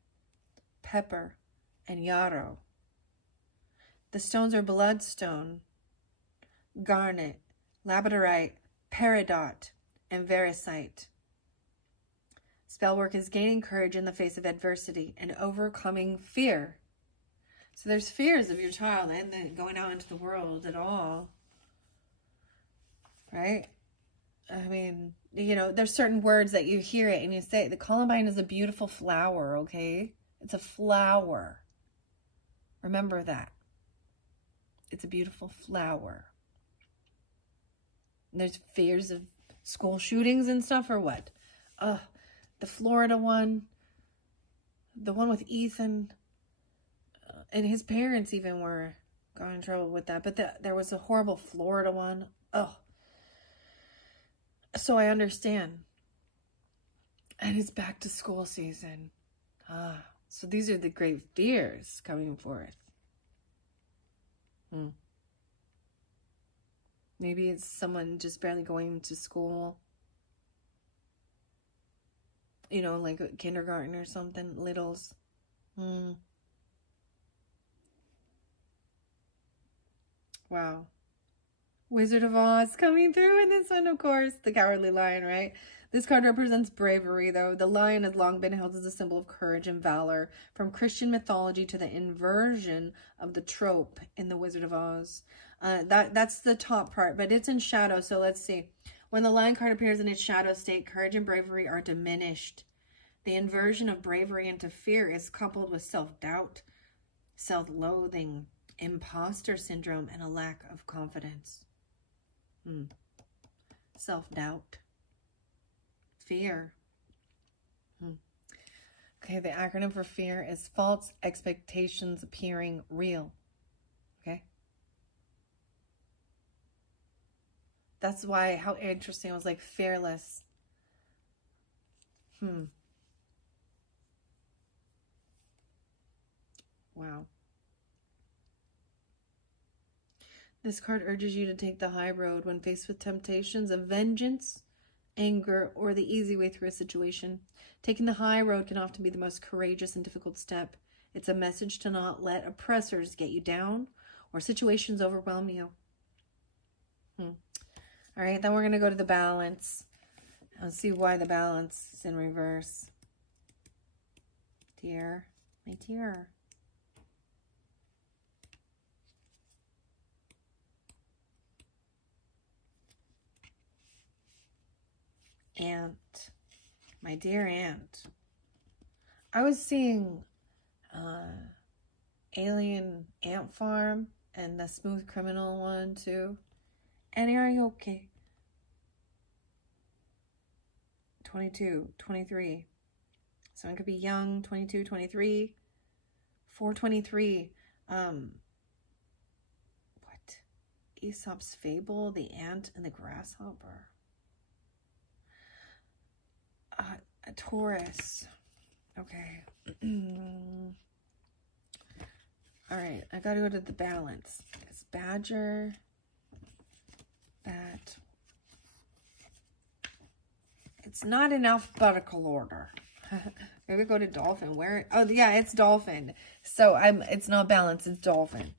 pepper, and yarrow. The stones are bloodstone, garnet, labradorite, peridot, and variscite. Spellwork is gaining courage in the face of adversity and overcoming fear. So there's fears of your child and then going out into the world at all. Right? I mean, you know, there's certain words that you hear it and you say, the columbine is a beautiful flower, okay? It's a flower. Remember that. It's a beautiful flower. And there's fears of school shootings and stuff or what? The Florida one, the one with Ethan, and his parents even got in trouble with that. But there was a horrible Florida one. So I understand. And it's back to school season. So these are the great fears coming forth. Maybe it's someone just barely going to school. You know, like kindergarten or something, littles. Wow. Wizard of Oz coming through in this one, of course. The Cowardly Lion, right? This card represents bravery, though. The lion has long been held as a symbol of courage and valor, from Christian mythology to the inversion of the trope in the Wizard of Oz. That's the top part, but it's in shadow, so let's see. When the lion card appears in its shadow state, courage and bravery are diminished. The inversion of bravery into fear is coupled with self-doubt, self-loathing, imposter syndrome, and a lack of confidence. Self-doubt. Fear. Okay, the acronym for fear is false expectations appearing real. Okay? That's why, how interesting it was, like fearless. Wow. This card urges you to take the high road when faced with temptations of vengeance, anger, or the easy way through a situation. Taking the high road can often be the most courageous and difficult step. It's a message to not let oppressors get you down or situations overwhelm you. All right, then we're going to go to the balance. Let's see why the balance is in reverse. Dear, my dear. Ant, my dear ant. I was seeing Alien Ant Farm and the Smooth Criminal one too. Annie, are you okay? 22, 23. Someone could be young, 22, 23. 423. What? Aesop's Fable, the ant and the grasshopper. A Taurus. Okay. All right, I gotta go to the balance. It's Badger, Bat. It's not in alphabetical order. Maybe go to dolphin. Where? Oh, yeah, it's dolphin. So it's not balance, it's dolphin.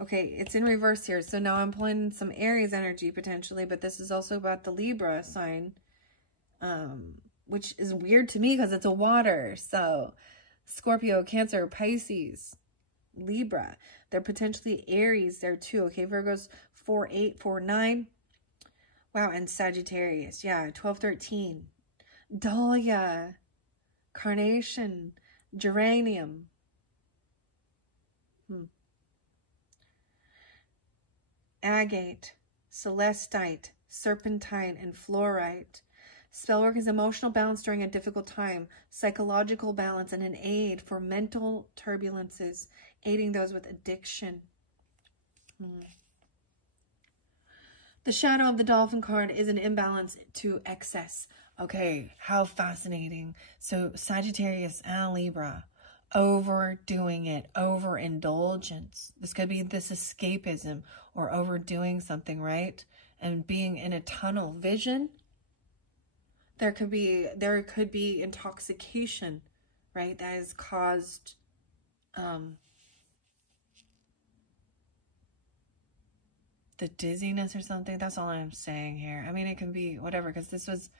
Okay, it's in reverse here. So now I'm pulling some Aries energy potentially, but this is also about the Libra sign, which is weird to me because it's a water. So Scorpio, Cancer, Pisces, Libra. They're potentially Aries there too. Okay, Virgo's 4-8, 4-9. Wow, and Sagittarius. Yeah, 12-13. Dahlia, Carnation, Geranium. Agate, Celestite, Serpentine, and Fluorite. Spellwork is emotional balance during a difficult time, psychological balance, and an aid for mental turbulences, aiding those with addiction. The shadow of the dolphin card is an imbalance to excess. Okay, how fascinating. So Sagittarius and Libra, overdoing it, overindulgence. This could be this escapism or overdoing something, right? And being in a tunnel vision. There could be intoxication, right? That has caused the dizziness or something. That's all I'm saying here. I mean, it can be whatever, because this was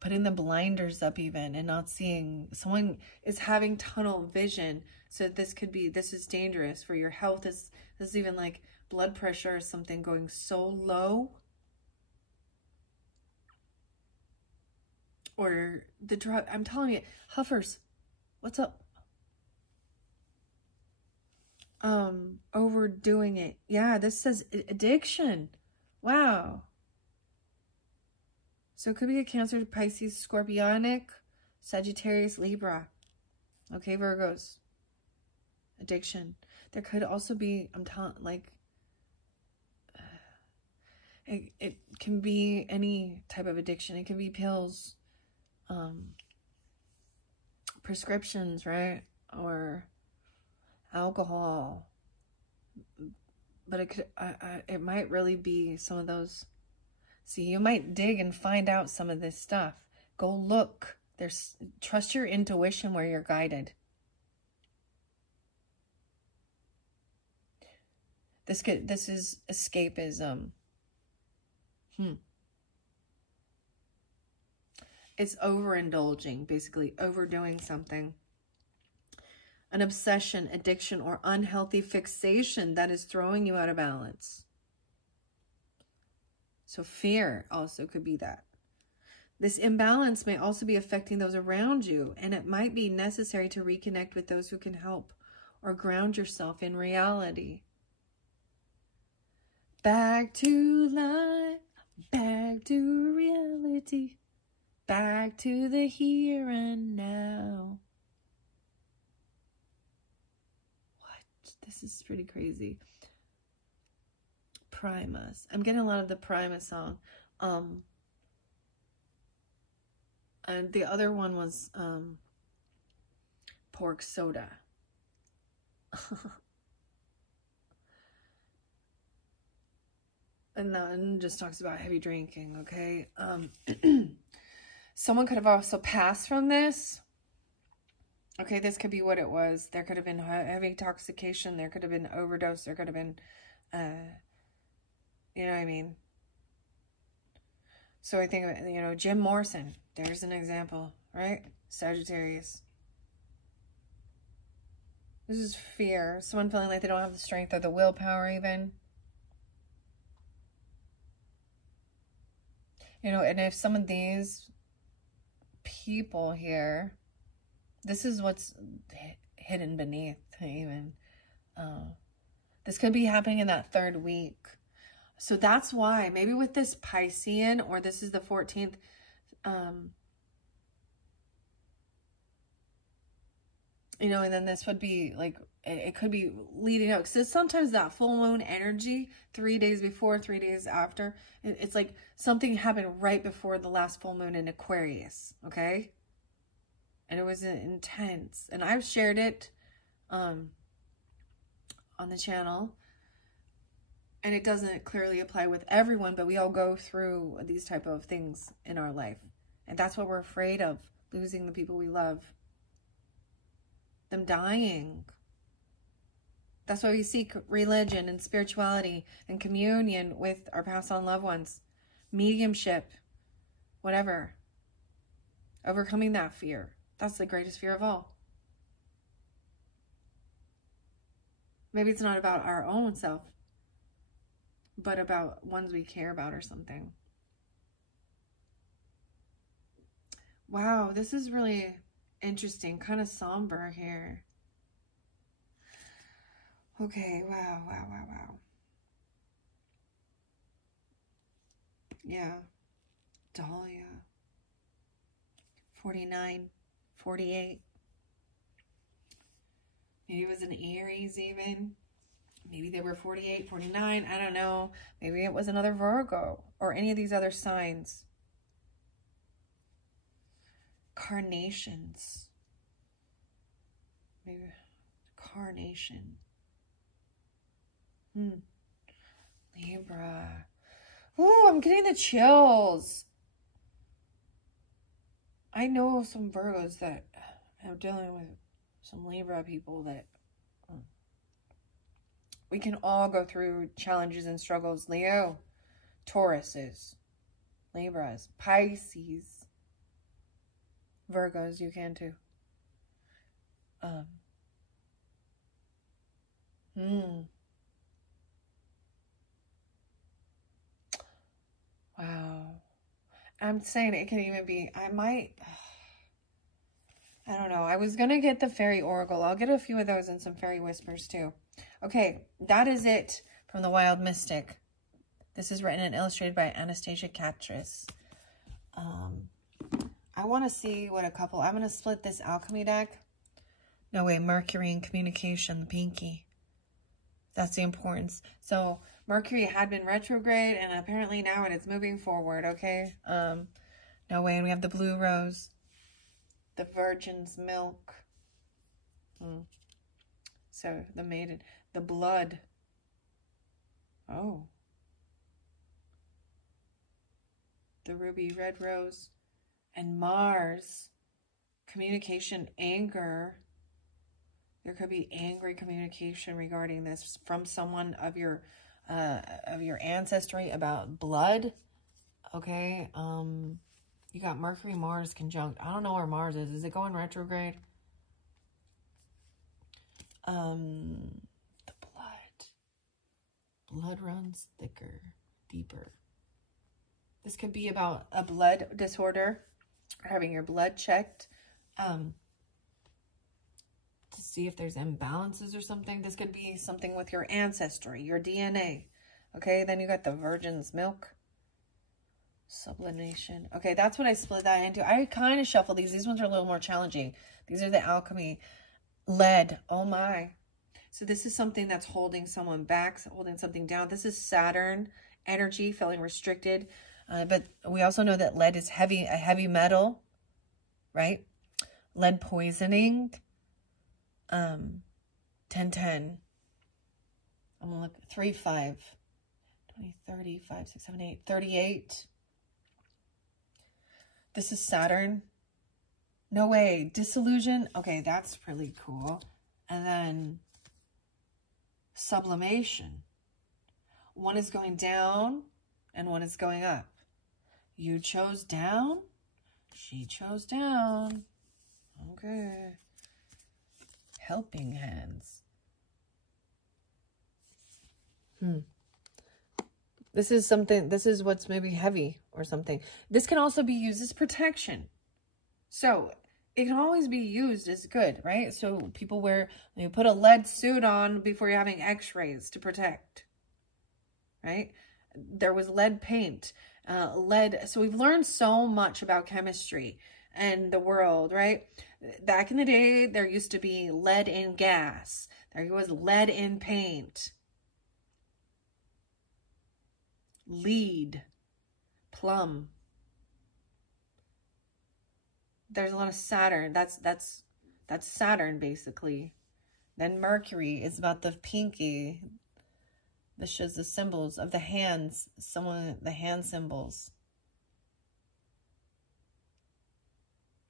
putting the blinders up even and not seeing. Someone is having tunnel vision. So this is dangerous for your health. This is even like blood pressure or something going so low. Or the drug, I'm telling you, Huffers, what's up? Overdoing it. Yeah, this says addiction. Wow. So it could be a Cancer, Pisces, Scorpionic, Sagittarius, Libra. Okay, Virgos. Addiction. There could also be, I'm telling, like, it can be any type of addiction. It can be pills, prescriptions, right? Or alcohol. But it could, it might really be some of those. See, you might dig and find out some of this stuff. Go look. Trust your intuition where you're guided. This is escapism. It's overindulging, basically overdoing something. An obsession, addiction, or unhealthy fixation that is throwing you out of balance. So fear also could be that. This imbalance may also be affecting those around you, and it might be necessary to reconnect with those who can help or ground yourself in reality. Back to life, back to reality, back to the here and now. What? This is pretty crazy. Primus. I'm getting a lot of the Primus song. And the other one was Pork Soda. And then just talks about heavy drinking, okay? Someone could have also passed from this. Okay, this could be what it was. There could have been heavy intoxication. There could have been overdose. There could have been, you know what I mean? So I think, you know, Jim Morrison. There's an example, right? Sagittarius. This is fear. Someone feeling like they don't have the strength or the willpower even. You know, and if some of these people here, this is what's hidden beneath even. This could be happening in that third week. So that's why, maybe with this Piscean, or this is the 14th, you know, and then this would be like, it could be leading up. Because sometimes that full moon energy, 3 days before, 3 days after, it's like something happened right before the last full moon in Aquarius, okay? And it was intense. And I've shared it on the channel. And it doesn't clearly apply with everyone, but we all go through these type of things in our life. And that's what we're afraid of, losing the people we love. Them dying. That's why we seek religion and spirituality and communion with our passed on loved ones. Mediumship. Whatever. Overcoming that fear. That's the greatest fear of all. Maybe it's not about our own self, but about ones we care about or something. Wow, this is really interesting. Kind of somber here. Okay, wow. Yeah. Dahlia. 49, 48. Maybe it was an Aries even. Maybe they were 48, 49. I don't know. Maybe it was another Virgo or any of these other signs. Carnations. Maybe carnation. Libra. Ooh, I'm getting the chills. I know some Virgos that are dealing with some Libra people that we can all go through challenges and struggles. Leo, Tauruses, Libras, Pisces, Virgos, you can too. Wow. I'm saying it can even be, I don't know. I was going to get the Fairy Oracle. I'll get a few of those and some Fairy Whispers too. Okay, that is it from the Wild Mystic. This is written and illustrated by Anastasia Catris. I want to see what a couple, I'm going to split this Alchemy deck. No way, Mercury and communication, the pinky. That's the importance. So Mercury had been retrograde and apparently now it is moving forward, okay? No way, and we have the blue rose. The virgin's milk. So the maiden, the blood. Oh. The ruby red rose. And Mars. Communication, anger. There could be angry communication regarding this from someone of your ancestry about blood. Okay. You got Mercury, Mars conjunct. I don't know where Mars is. Is it going retrograde? The blood. Blood runs thicker, deeper. This could be about a blood disorder, or having your blood checked, to see if there's imbalances or something. This could be something with your ancestry, your DNA. Okay, then you got the virgin's milk. Sublimation. Okay, that's what I split that into. I kind of shuffle these. These ones are a little more challenging. These are the alchemy. Lead. Oh my. So this is something that's holding someone back, holding something down. This is Saturn energy, feeling restricted. But we also know that lead is heavy, a heavy metal, right? Lead poisoning. 10-10. I'm going to look. 3-5. 20, 30, 5, 6, 7, 8, 38. This is Saturn. No way. Disillusion. Okay, that's really cool. And then sublimation. One is going down and one is going up. You chose down. She chose down. Okay. Helping hands. This is something, this is what's maybe heavy or something. This can also be used as protection. So it can always be used as good, right? So people wear, you put a lead suit on before you're having x-rays to protect, right? There was lead paint, lead. So we've learned so much about chemistry and the world, right? Back in the day, there used to be lead in gas. There was lead in paint. Lead, plum. There's a lot of Saturn. That's Saturn basically. Then Mercury is about the pinky. This shows the symbols of the hands. The hand symbols.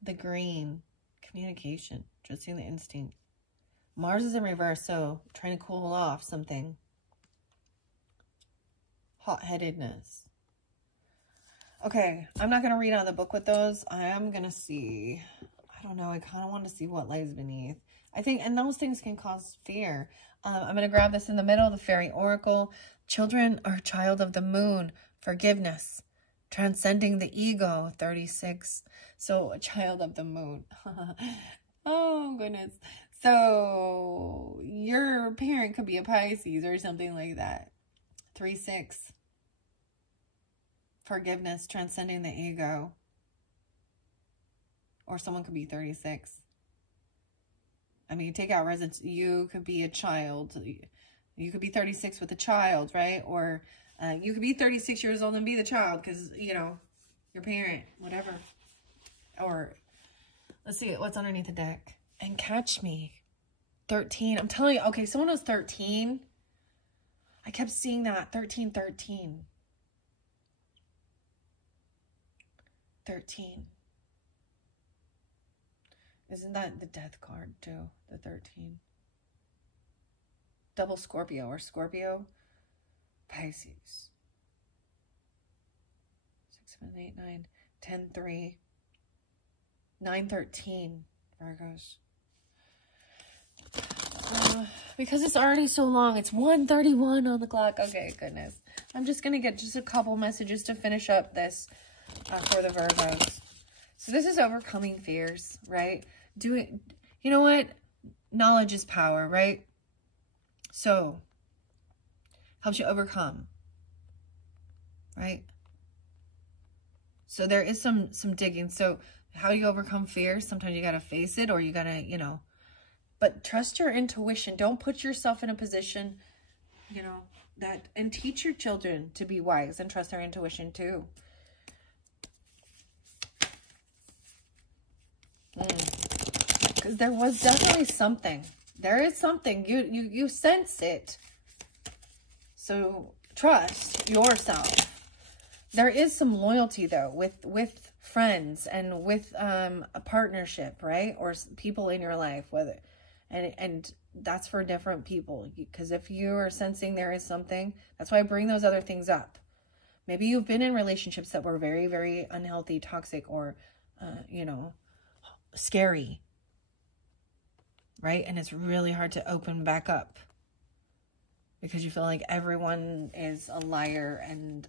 The green. Communication. Trusting the instinct. Mars is in reverse, so trying to cool off something. Hot-headedness. Okay, I'm not going to read out of the book with those. I am going to see. I don't know. I kind of want to see what lies beneath. I think, and those things can cause fear. I'm going to grab this in the middle, the Fairy Oracle. Children are child of the moon. Forgiveness. Transcending the ego, 36. So, a child of the moon. Oh, goodness. So, your parent could be a Pisces or something like that. 3-6. Forgiveness, transcending the ego. Or someone could be 36. I mean, take out residence. You could be a child. You could be 36 with a child, right? Or you could be 36 years old and be the child because, you know, your parent, whatever. Or, let's see what's underneath the deck. And catch me. 13. I'm telling you, okay, someone was 13. I kept seeing that. 13, 13. 13. Isn't that the death card too? The 13. Double Scorpio or Scorpio. Pisces. 6, 7, 8, 9, 10, 3. 9, 13. Virgos. Because it's already so long. It's 1:31 on the clock. Okay, goodness. I'm just going to get just a couple messages to finish up this for the Virgos. So this is overcoming fears, right? You know what? Knowledge is power, right? So, helps you overcome, right? So there is some digging. So how you overcome fears, sometimes you got to face it or you got to, you know, but trust your intuition. Don't put yourself in a position, you know, that, and teach your children to be wise and trust their intuition too. Because there was definitely something. There is something. You sense it. So trust yourself. There is some loyalty though with friends and with a partnership, right? Or people in your life, whether and that's for different people. Because if you are sensing there is something, that's why I bring those other things up. Maybe you've been in relationships that were very, very unhealthy, toxic, or you know, scary, right? And it's really hard to open back up because you feel like everyone is a liar and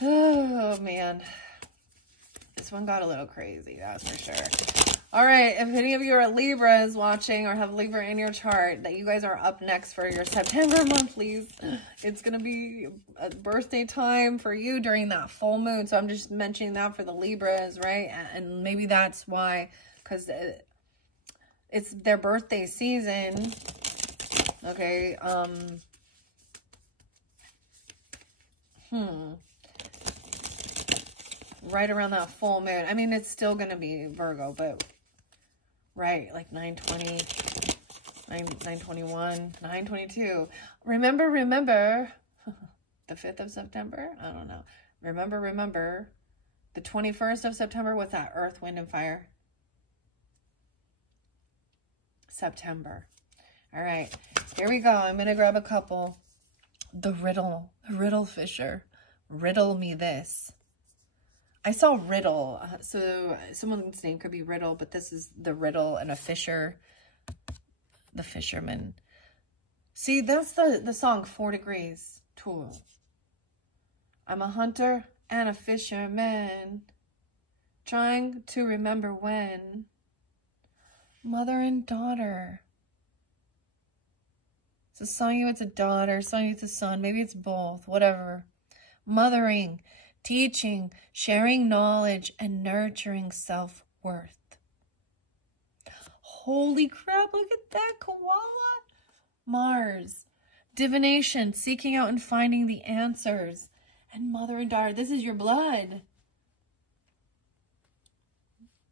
oh man, this one got a little crazy, that's for sure. All right, if any of you are Libras watching or have Libra in your chart, that you guys are up next for your September monthlies. It's going to be a birthday time for you during that full moon. So I'm just mentioning that for the Libras, right? And maybe that's why, because it's their birthday season. Okay. Right around that full moon. I mean, it's still going to be Virgo, but right, like 9:20, 9:21, 9:22. Remember, the 5th of September? I don't know. Remember, the 21st of September was that Earth, Wind, and Fire. September. All right, here we go. I'm going to grab a couple. The Riddle Fisher. Riddle me this. I saw Riddle, so someone's name could be Riddle, but this is the Riddle and a fisher, the fisherman. See, that's the song, 4 Degrees, Tool. I'm a hunter and a fisherman, trying to remember when. Mother and daughter. It's a song you, it's a daughter, song you, it's a son, maybe it's both, whatever. Mothering. Teaching, sharing knowledge, and nurturing self-worth. Holy crap, look at that, koala. Mars, divination, seeking out and finding the answers. And mother and daughter, this is your blood.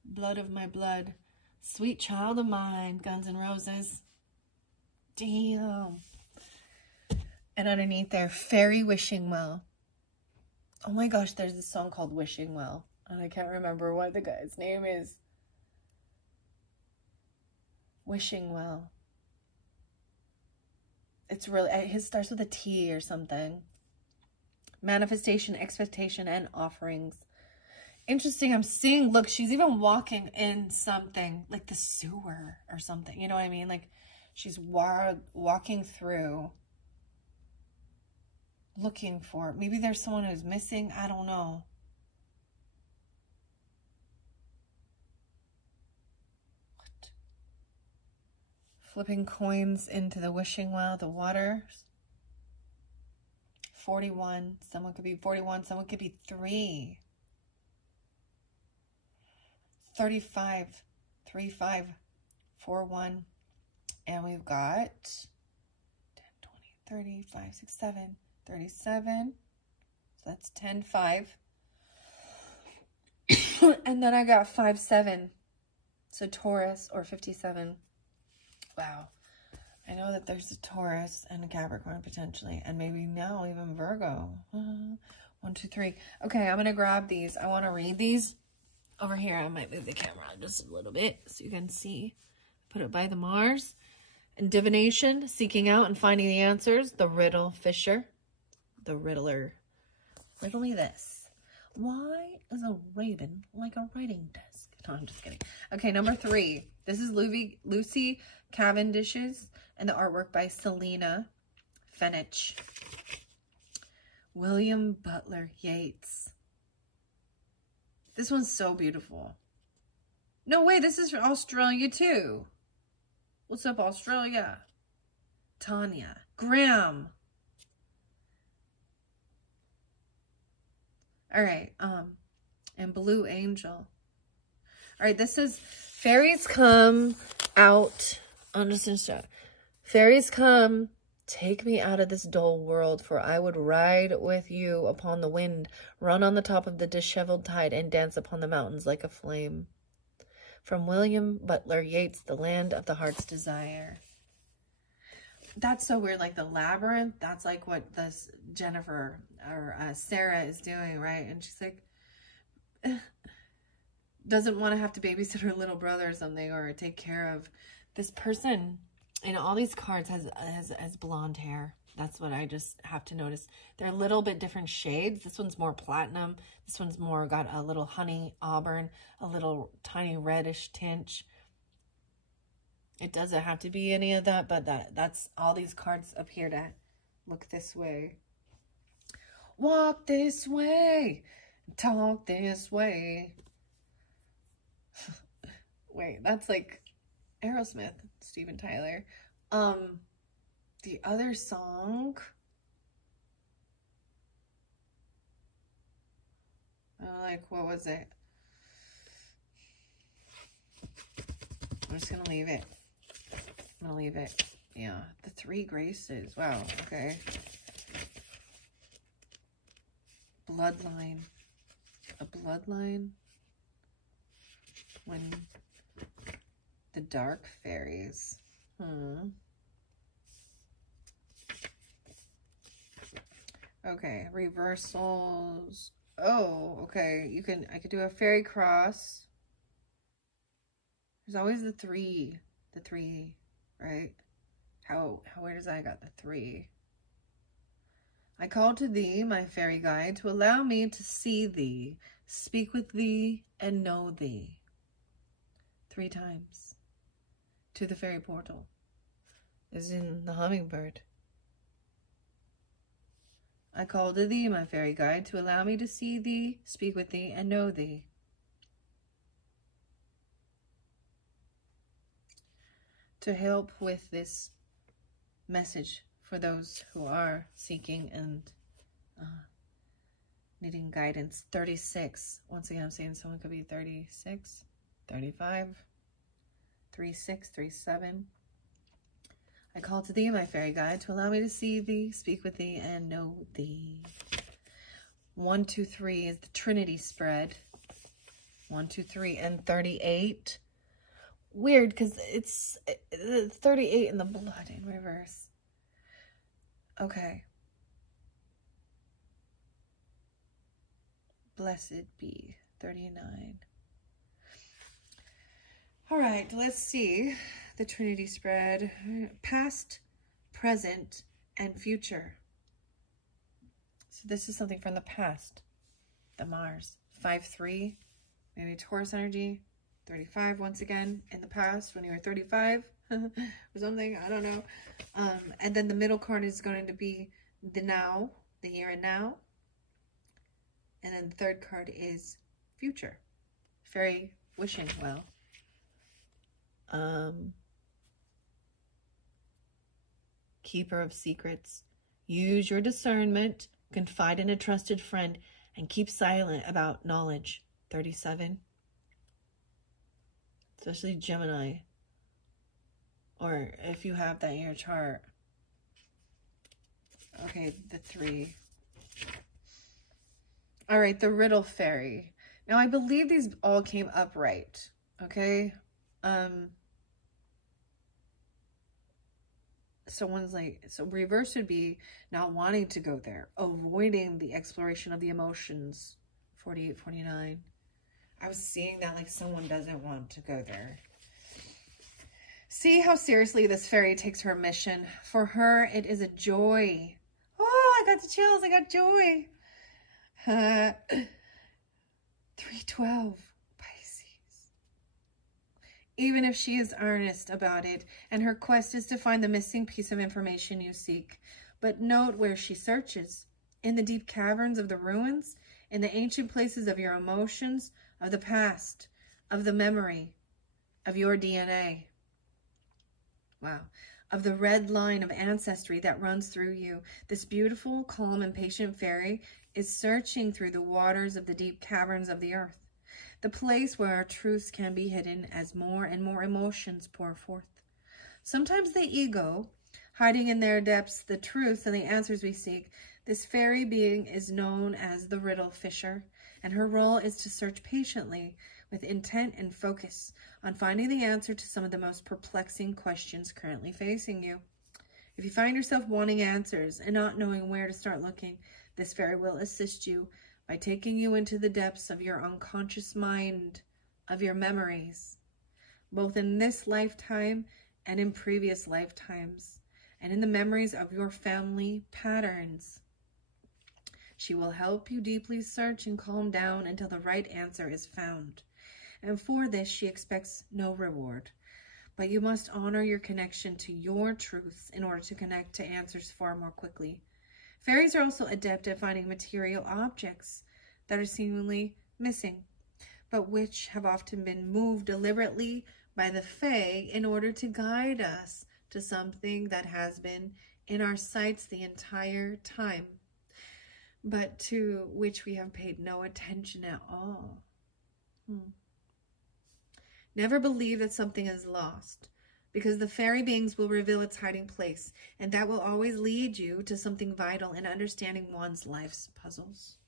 Blood of my blood. Sweet child of mine, Guns N' Roses. Damn. And underneath there, fairy wishing well. Oh my gosh, there's this song called Wishing Well. And I can't remember what the guy's name is. Wishing well. It's really, his starts with a T or something. Manifestation, expectation, and offerings. Interesting. I'm seeing, look, she's even walking in something like the sewer or something. You know what I mean? Like she's walking through looking for, maybe there's someone who's missing. I don't know. What? Flipping coins into the wishing well, the water. 41. Someone could be 41. Someone could be 3. 35, 35, 41, and we've got 10, 20, 30, 5, 6, 7, 37, so that's 10, 5, and then I got 5, 7, so Taurus or 57, wow, I know that there's a Taurus and a Capricorn potentially, and maybe now even Virgo, 1, 2, 3, okay, I'm going to grab these, I want to read these. Over here, I might move the camera just a little bit so you can see. Put it by the Mars. And divination, seeking out and finding the answers. The riddle fisher. The riddler. Riddle me this. Why is a raven like a writing desk? No, I'm just kidding. Okay, number 3. This is Lucy Cavendish's and the artwork by Selena Fenich. William Butler Yeats. This one's so beautiful. No way, this is from Australia too. What's up, Australia? Tanya. Graham. All right, and Blue Angel. All right, this is fairies come out. I'm just gonna show. Fairies come, take me out of this dull world, for I would ride with you upon the wind, run on the top of the disheveled tide, and dance upon the mountains like a flame. From William Butler Yeats, The Land of the Heart's Desire. That's so weird, like the labyrinth, that's like what this Jennifer or Sarah is doing, right? And she's like, doesn't want to have to babysit her little brother or something, or take care of this person. And all these cards has blonde hair. That's what I just have to notice. They're a little bit different shades. This one's more platinum. This one's more got a little honey auburn, a little tiny reddish tinge. It doesn't have to be any of that, but that's all these cards appear to look this way. Walk this way. Talk this way. Wait, that's like Aerosmith, Steven Tyler. The other song, like, what was it? I'm just gonna leave it. I'm gonna leave it. Yeah, the Three Graces. Wow, okay. Bloodline. A bloodline? When the dark fairies. Okay, reversals. Oh, okay. I could do a fairy cross. There's always the three, right? Where does I got the 3? I call to thee, my fairy guide, to allow me to see thee, speak with thee, and know thee. 3 times. To the fairy portal. Is in the hummingbird. I call to thee, my fairy guide, to allow me to see thee, speak with thee, and know thee. To help with this message for those who are seeking and needing guidance. 36. Once again, I'm saying someone could be 36, 35, 36, 37. I call to thee, my fairy guide, to allow me to see thee, speak with thee, and know thee. 1, 2, 3 is the Trinity spread. 1, 2, 3, and 38. Weird, because it's 38 in the blood in reverse. Okay. Blessed be 39. All right, let's see the Trinity spread. Past, present, and future. So this is something from the past. The Mars. 5-3, maybe Taurus energy. 35 once again in the past when you were 35 or something. I don't know. And then the middle card is going to be the now, the here and now. And then the third card is future. Fairy wishing well. Keeper of secrets. Use your discernment, confide in a trusted friend, and keep silent about knowledge. 37. Especially Gemini. Or if you have that in your chart. Okay, the 3. All right, the Riddle Fairy. Now, I believe these all came up right. Okay? Someone's like, so reverse would be not wanting to go there, avoiding the exploration of the emotions. 48, 49. I was seeing that like someone doesn't want to go there. See how seriously this fairy takes her mission. For her, it is a joy. Oh, I got the chills. I got joy. 312. Even if she is earnest about it, and her quest is to find the missing piece of information you seek. But note where she searches. In the deep caverns of the ruins, in the ancient places of your emotions, of the past, of the memory, of your DNA. Wow. Of the red line of ancestry that runs through you. This beautiful, calm, and patient fairy is searching through the waters of the deep caverns of the earth. The place where our truths can be hidden as more and more emotions pour forth. Sometimes the ego, hiding in their depths the truths and the answers we seek. This fairy being is known as the Riddle Fisher, and her role is to search patiently with intent and focus on finding the answer to some of the most perplexing questions currently facing you. If you find yourself wanting answers and not knowing where to start looking, this fairy will assist you by taking you into the depths of your unconscious mind, of your memories, both in this lifetime and in previous lifetimes, and in the memories of your family patterns. She will help you deeply search and calm down until the right answer is found. And for this, she expects no reward. But you must honor your connection to your truths in order to connect to answers far more quickly. Fairies are also adept at finding material objects that are seemingly missing, but which have often been moved deliberately by the Fae in order to guide us to something that has been in our sights the entire time, but to which we have paid no attention at all. Never believe that something is lost, because the fairy beings will reveal its hiding place, and that will always lead you to something vital in understanding one's life's puzzles.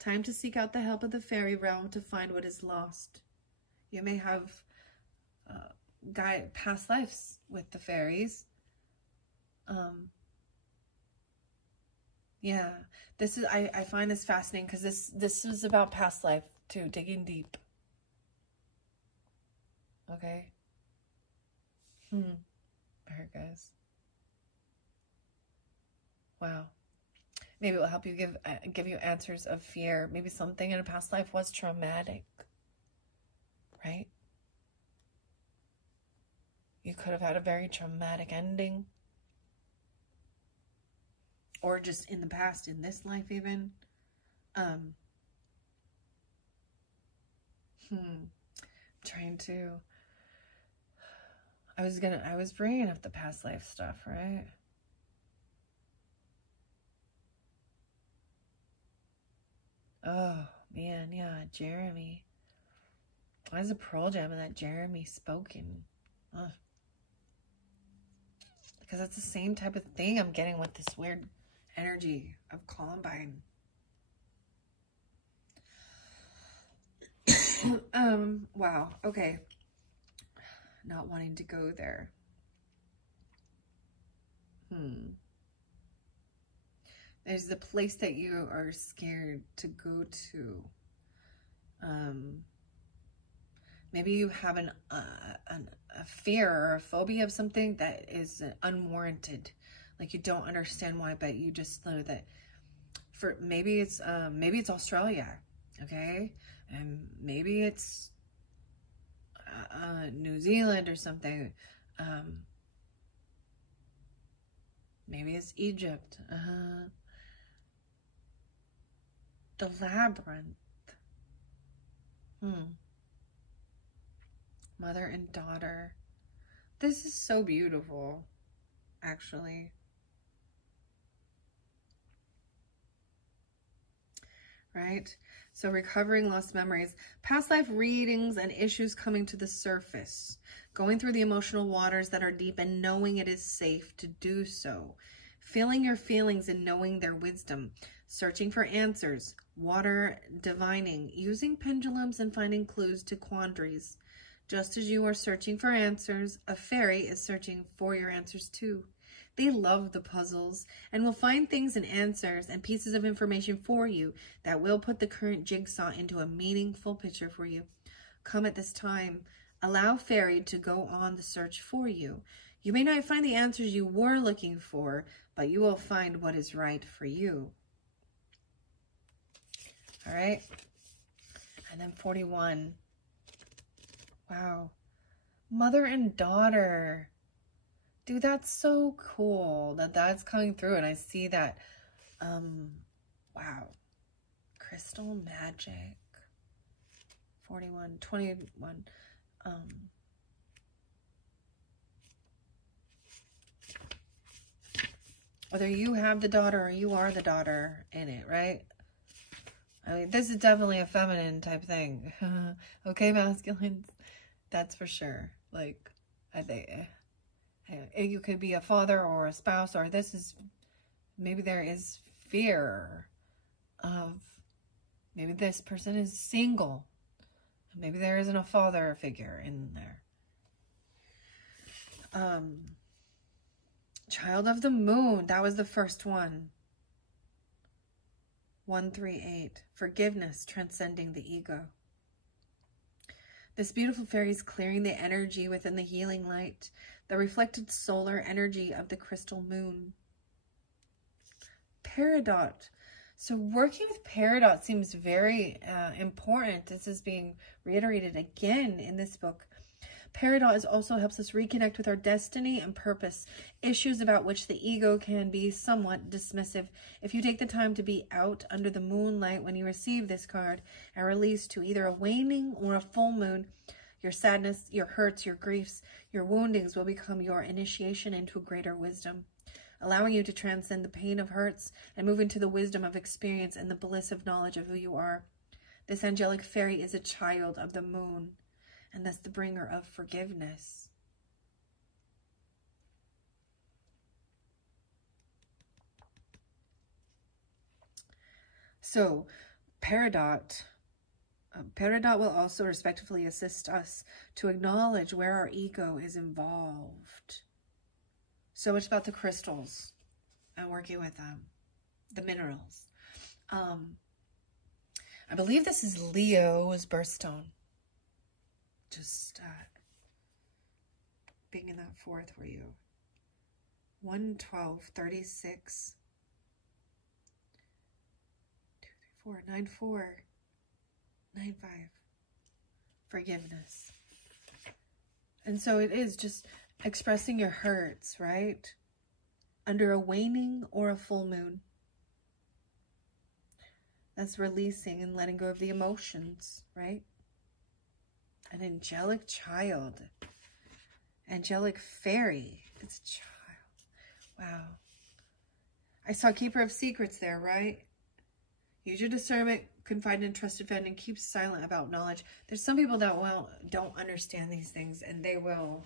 Time to seek out the help of the fairy realm to find what is lost. You may have past lives with the fairies. Yeah, this is I find this fascinating because this is about past life too, digging deep. Okay. Virgos. Wow. Maybe it will help you give you answers of fear. Maybe something in a past life was traumatic, right? You could have had a very traumatic ending, or just in the past, in this life even. Trying to. I was bringing up the past life stuff, right? Oh, man, yeah, Jeremy. Why is a Pearl Jam and that Jeremy spoken? Because it's the same type of thing I'm getting with this weird energy of Columbine. Wow, okay. Not wanting to go there. is the place that you are scared to go to. Maybe you have a fear or a phobia of something that is unwarranted. Like you don't understand why, but you just know that maybe it's Australia, okay? And maybe it's New Zealand or something. Maybe it's Egypt. The labyrinth. Mother and daughter. This is so beautiful, actually. Right? So recovering lost memories, past life readings and issues coming to the surface, going through the emotional waters that are deep and knowing it is safe to do so, feeling your feelings and knowing their wisdom, searching for answers, water divining, using pendulums and finding clues to quandaries. Just as you are searching for answers, a fairy is searching for your answers too. They love the puzzles and will find things and answers and pieces of information for you that will put the current jigsaw into a meaningful picture for you. Come at this time. Allow fairy to go on the search for you. You may not find the answers you were looking for, but you will find what is right for you. All right. And then 41. Wow. Mother and daughter. Dude, that's so cool that that's coming through. And I see that, wow. Crystal magic. 41, 21. Whether you have the daughter or you are the daughter in it, right? I mean, this is definitely a feminine type thing. Okay, masculines? That's for sure. Like, I think you could be a father or a spouse, or this is, maybe there is fear of, maybe this person is single. Maybe there isn't a father figure in there. Child of the moon. That was the first one. 138. Forgiveness, transcending the ego. This beautiful fairy is clearing the energy within the healing light, the reflected solar energy of the crystal moon. Peridot. So working with Peridot seems very important. This is being reiterated again in this book. Peridot also helps us reconnect with our destiny and purpose, issues about which the ego can be somewhat dismissive. If you take the time to be out under the moonlight when you receive this card and release to either a waning or a full moon, your sadness, your hurts, your griefs, your woundings will become your initiation into greater wisdom, allowing you to transcend the pain of hurts and move into the wisdom of experience and the bliss of knowledge of who you are. This angelic fairy is a child of the moon, and thus the bringer of forgiveness. So, Peridot will also respectfully assist us to acknowledge where our ego is involved. So much about the crystals and working with them, the minerals. I believe this is Leo's birthstone. Just being in that fourth for you. 112, 36, 2, 3, 4, 9, 4, 9, 5. Forgiveness. And so it is just expressing your hurts, right? Under a waning or a full moon. That's releasing and letting go of the emotions, right? An angelic child. Angelic fairy. It's a child. Wow. I saw Keeper of Secrets there, right? Use your discernment, confide in trusted friend, and keep silent about knowledge. There's some people that don't understand these things, and they will.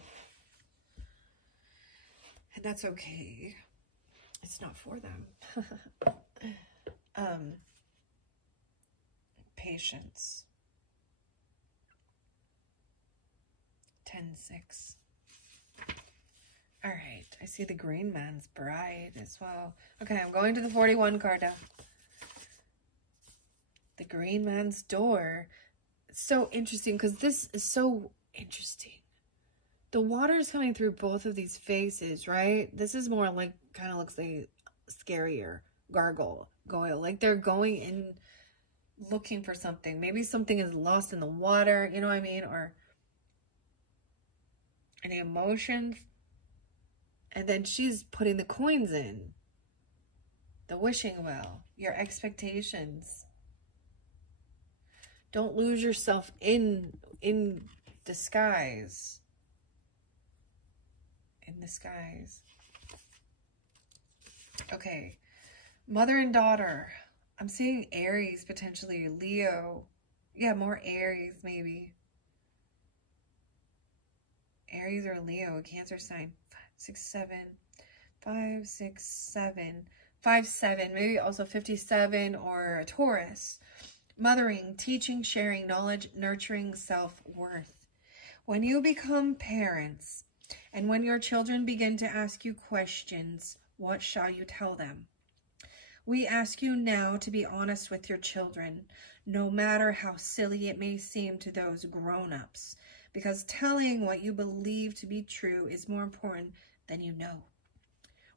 And that's okay. It's not for them. Patience. 10-6. All right. I see the Green Man's Bride as well. Okay, I'm going to the 41 card now. The Green Man's Door. It's so interesting because this is so interesting. The water is coming through both of these faces, right? This is more like, kind of looks like scarier. Gargoyle. Like they're going in looking for something. Maybe something is lost in the water, you know what I mean? Or any emotions. And then she's putting the coins in. The wishing well. Your expectations. Don't lose yourself in disguise. In disguise. Okay. Mother and daughter. I'm seeing Aries potentially. Leo. Yeah, more Aries maybe. Aries or Leo, a Cancer sign. 6, 7. 5, 6, 7. 5, 7. Maybe also 57 or a Taurus. Mothering, teaching, sharing knowledge, nurturing self-worth. When you become parents and when your children begin to ask you questions, what shall you tell them? We ask you now to be honest with your children, no matter how silly it may seem to those grown-ups, because telling what you believe to be true is more important than you know.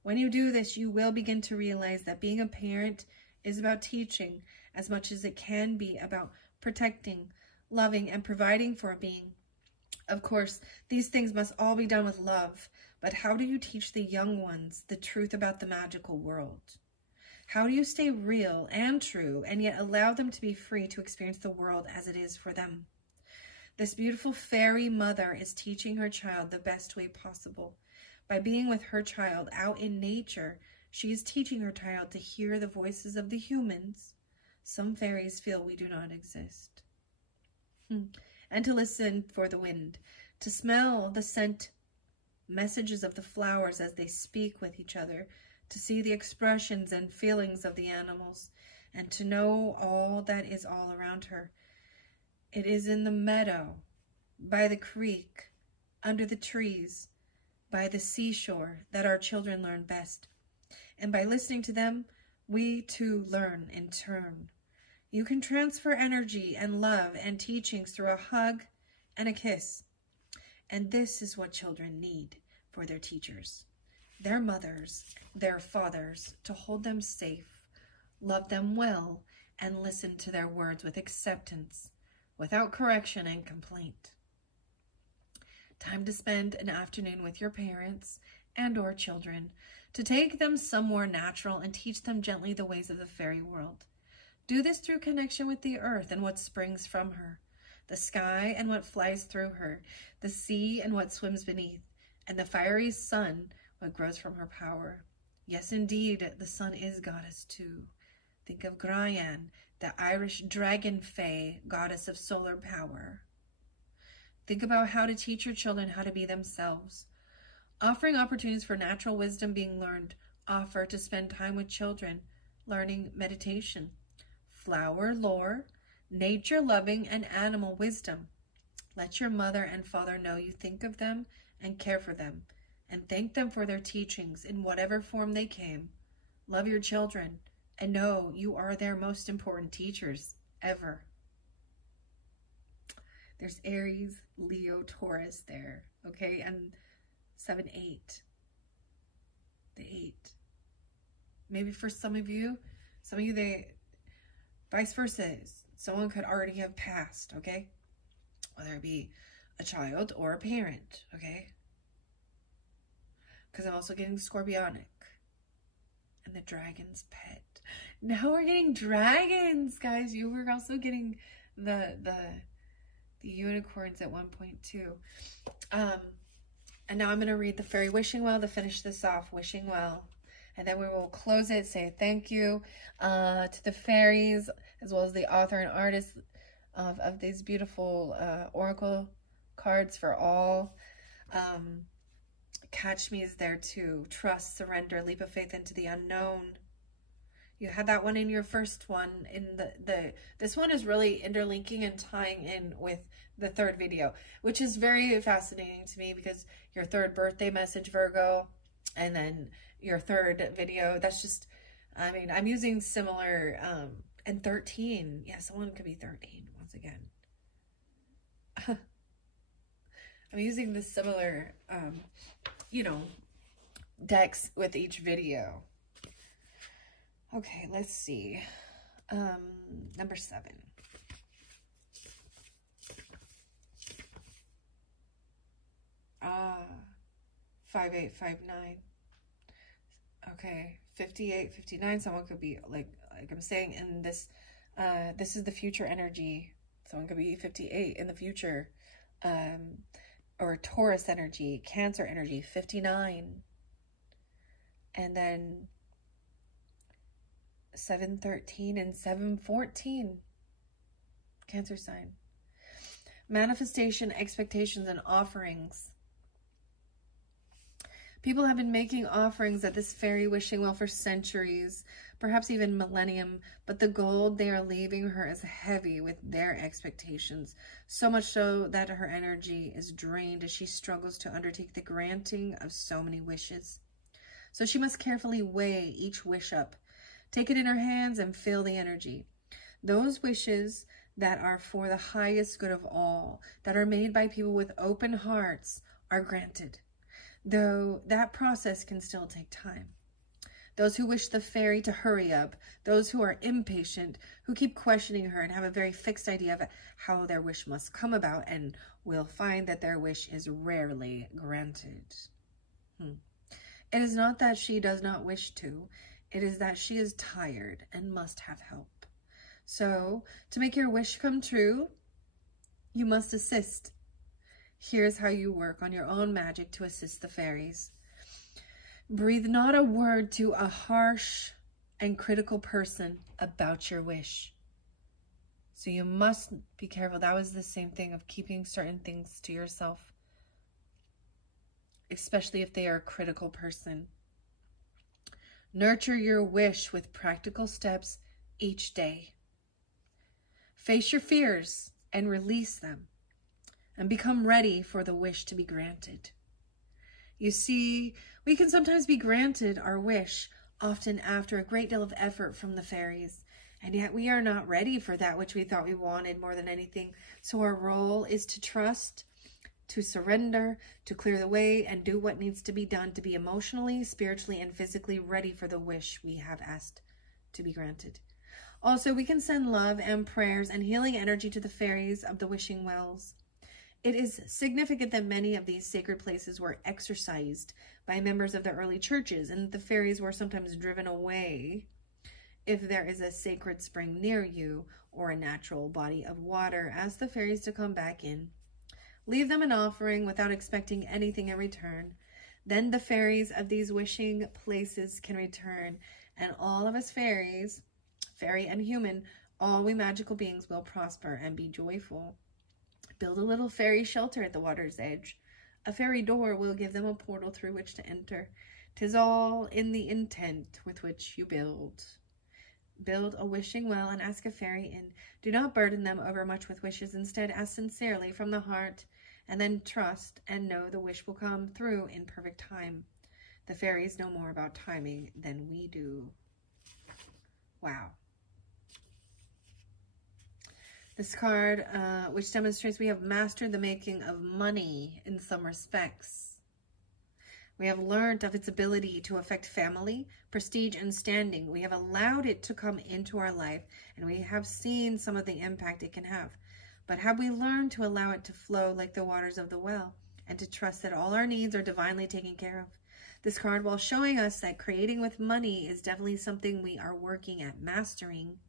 When you do this, you will begin to realize that being a parent is about teaching as much as it can be about protecting, loving, and providing for a being. Of course, these things must all be done with love, but how do you teach the young ones the truth about the magical world? How do you stay real and true and yet allow them to be free to experience the world as it is for them? This beautiful fairy mother is teaching her child the best way possible. By being with her child out in nature, she is teaching her child to hear the voices of the humans. Some fairies feel we do not exist. And to listen for the wind, to smell the scent messages of the flowers as they speak with each other, to see the expressions and feelings of the animals, and to know all that is all around her. It is in the meadow, by the creek, under the trees, by the seashore that our children learn best. And by listening to them, we too learn in turn. You can transfer energy and love and teachings through a hug and a kiss. And this is what children need for their teachers, their mothers, their fathers, to hold them safe, love them well, and listen to their words with acceptance, without correction and complaint. Time to spend an afternoon with your parents and or children, to take them somewhere natural and teach them gently the ways of the fairy world. Do this through connection with the earth and what springs from her, the sky and what flies through her, the sea and what swims beneath, and the fiery sun, what grows from her power. Yes, indeed, the sun is goddess too. Think of Grayan, the Irish dragon fae, goddess of solar power. Think about how to teach your children how to be themselves. Offering opportunities for natural wisdom being learned, offer to spend time with children, learning meditation, flower lore, nature loving, and animal wisdom. Let your mother and father know you think of them and care for them, and thank them for their teachings in whatever form they came. Love your children, and know you are their most important teachers ever. There's Aries, Leo, Taurus there, okay? And 7, 8. The 8. Maybe for some of you, they, vice versa, someone could already have passed, okay? Whether it be a child or a parent, okay? Because I'm also getting Scorpionic. And the dragon's pet. Now we're getting dragons, guys. You were also getting the unicorns at one point too. And now I'm going to read the fairy wishing well to finish this off. Wishing well. And then we will close it, say thank you to the fairies, as well as the author and artist of these beautiful oracle cards for all. Catch Me is there too. Trust, surrender, leap of faith into the unknown. You had that one in your first one. In this one is really interlinking and tying in with the third video, which is very fascinating to me because your third birthday message, Virgo, and then your third video, that's just, I mean, I'm using similar, and 13. Yeah, someone could be 13 once again. I'm using the similar, you know, decks with each video. Okay, let's see. Number 7. Ah, 5859. Okay, 58, 59. Someone could be like I'm saying in this, this is the future energy. Someone could be 58 in the future, or Taurus energy, Cancer energy, 59. And then 713 and 714, Cancer sign. Manifestation, expectations, and offerings. People have been making offerings at this fairy wishing well for centuries, perhaps even millennium, but the gold they are leaving her is heavy with their expectations, so much so that her energy is drained as she struggles to undertake the granting of so many wishes. So she must carefully weigh each wish up, take it in her hands and feel the energy. Those wishes that are for the highest good of all, that are made by people with open hearts, are granted, though that process can still take time. Those who wish the fairy to hurry up, those who are impatient, who keep questioning her and have a very fixed idea of how their wish must come about, and will find that their wish is rarely granted. It is not that she does not wish to, it is that she is tired and must have help. So, to make your wish come true, you must assist. Here's how you work on your own magic to assist the fairies. Breathe not a word to a harsh and critical person about your wish. So you must be careful. That was the same thing of keeping certain things to yourself, especially if they are a critical person. Nurture your wish with practical steps each day. Face your fears and release them, and become ready for the wish to be granted. You see, we can sometimes be granted our wish, often after a great deal of effort from the fairies, and yet we are not ready for that which we thought we wanted more than anything. So our role is to trust, to surrender, to clear the way, and do what needs to be done to be emotionally, spiritually, and physically ready for the wish we have asked to be granted. Also, we can send love and prayers and healing energy to the fairies of the wishing wells. It is significant that many of these sacred places were exorcised by members of the early churches, and the fairies were sometimes driven away if there is a sacred spring near you or a natural body of water. Ask the fairies to come back in. Leave them an offering without expecting anything in return. Then the fairies of these wishing places can return, and all of us fairies, fairy and human, all we magical beings will prosper and be joyful. Build a little fairy shelter at the water's edge. A fairy door will give them a portal through which to enter. 'Tis all in the intent with which you build. Build a wishing well and ask a fairy in. Do not burden them overmuch with wishes. Instead, ask sincerely from the heart, and then trust and know the wish will come through in perfect time. The fairies know more about timing than we do. Wow. This card, which demonstrates we have mastered the making of money in some respects. We have learned of its ability to affect family, prestige, and standing. We have allowed it to come into our life, and we have seen some of the impact it can have. But have we learned to allow it to flow like the waters of the well, and to trust that all our needs are divinely taken care of? This card, while showing us that creating with money is definitely something we are working at mastering,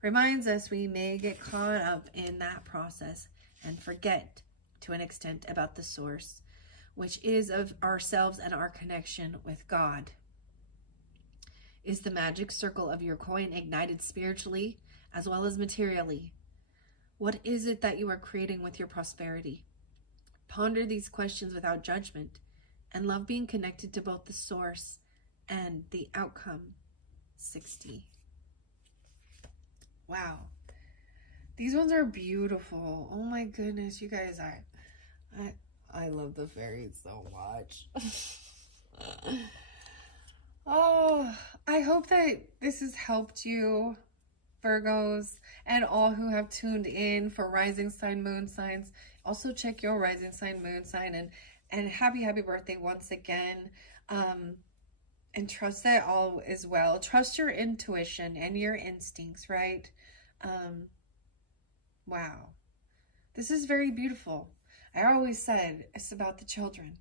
reminds us we may get caught up in that process and forget to an extent about the source, which is of ourselves and our connection with God. Is the magic circle of your coin ignited spiritually as well as materially? What is it that you are creating with your prosperity? Ponder these questions without judgment and love being connected to both the source and the outcome. 60. Wow. These ones are beautiful. Oh my goodness, you guys are. I love the fairies so much. Oh, I hope that this has helped you, Virgos, and all who have tuned in for rising sign, moon signs. Also check your rising sign, moon sign, and happy birthday once again. And trust that all is well. Trust your intuition and your instincts, right? Wow. This is very beautiful. I always said it's about the children.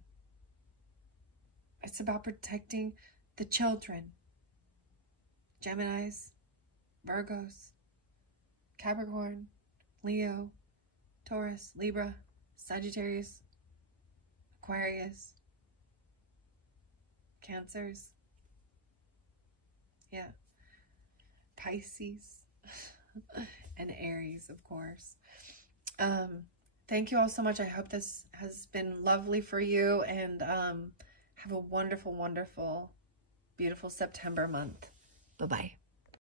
It's about protecting the children. Geminis, Virgos, Capricorn, Leo, Taurus, Libra, Sagittarius, Aquarius, Cancers. Yeah. Pisces and Aries, of course. Thank you all so much. I hope this has been lovely for you, and have a wonderful, wonderful, beautiful September month. Bye-bye.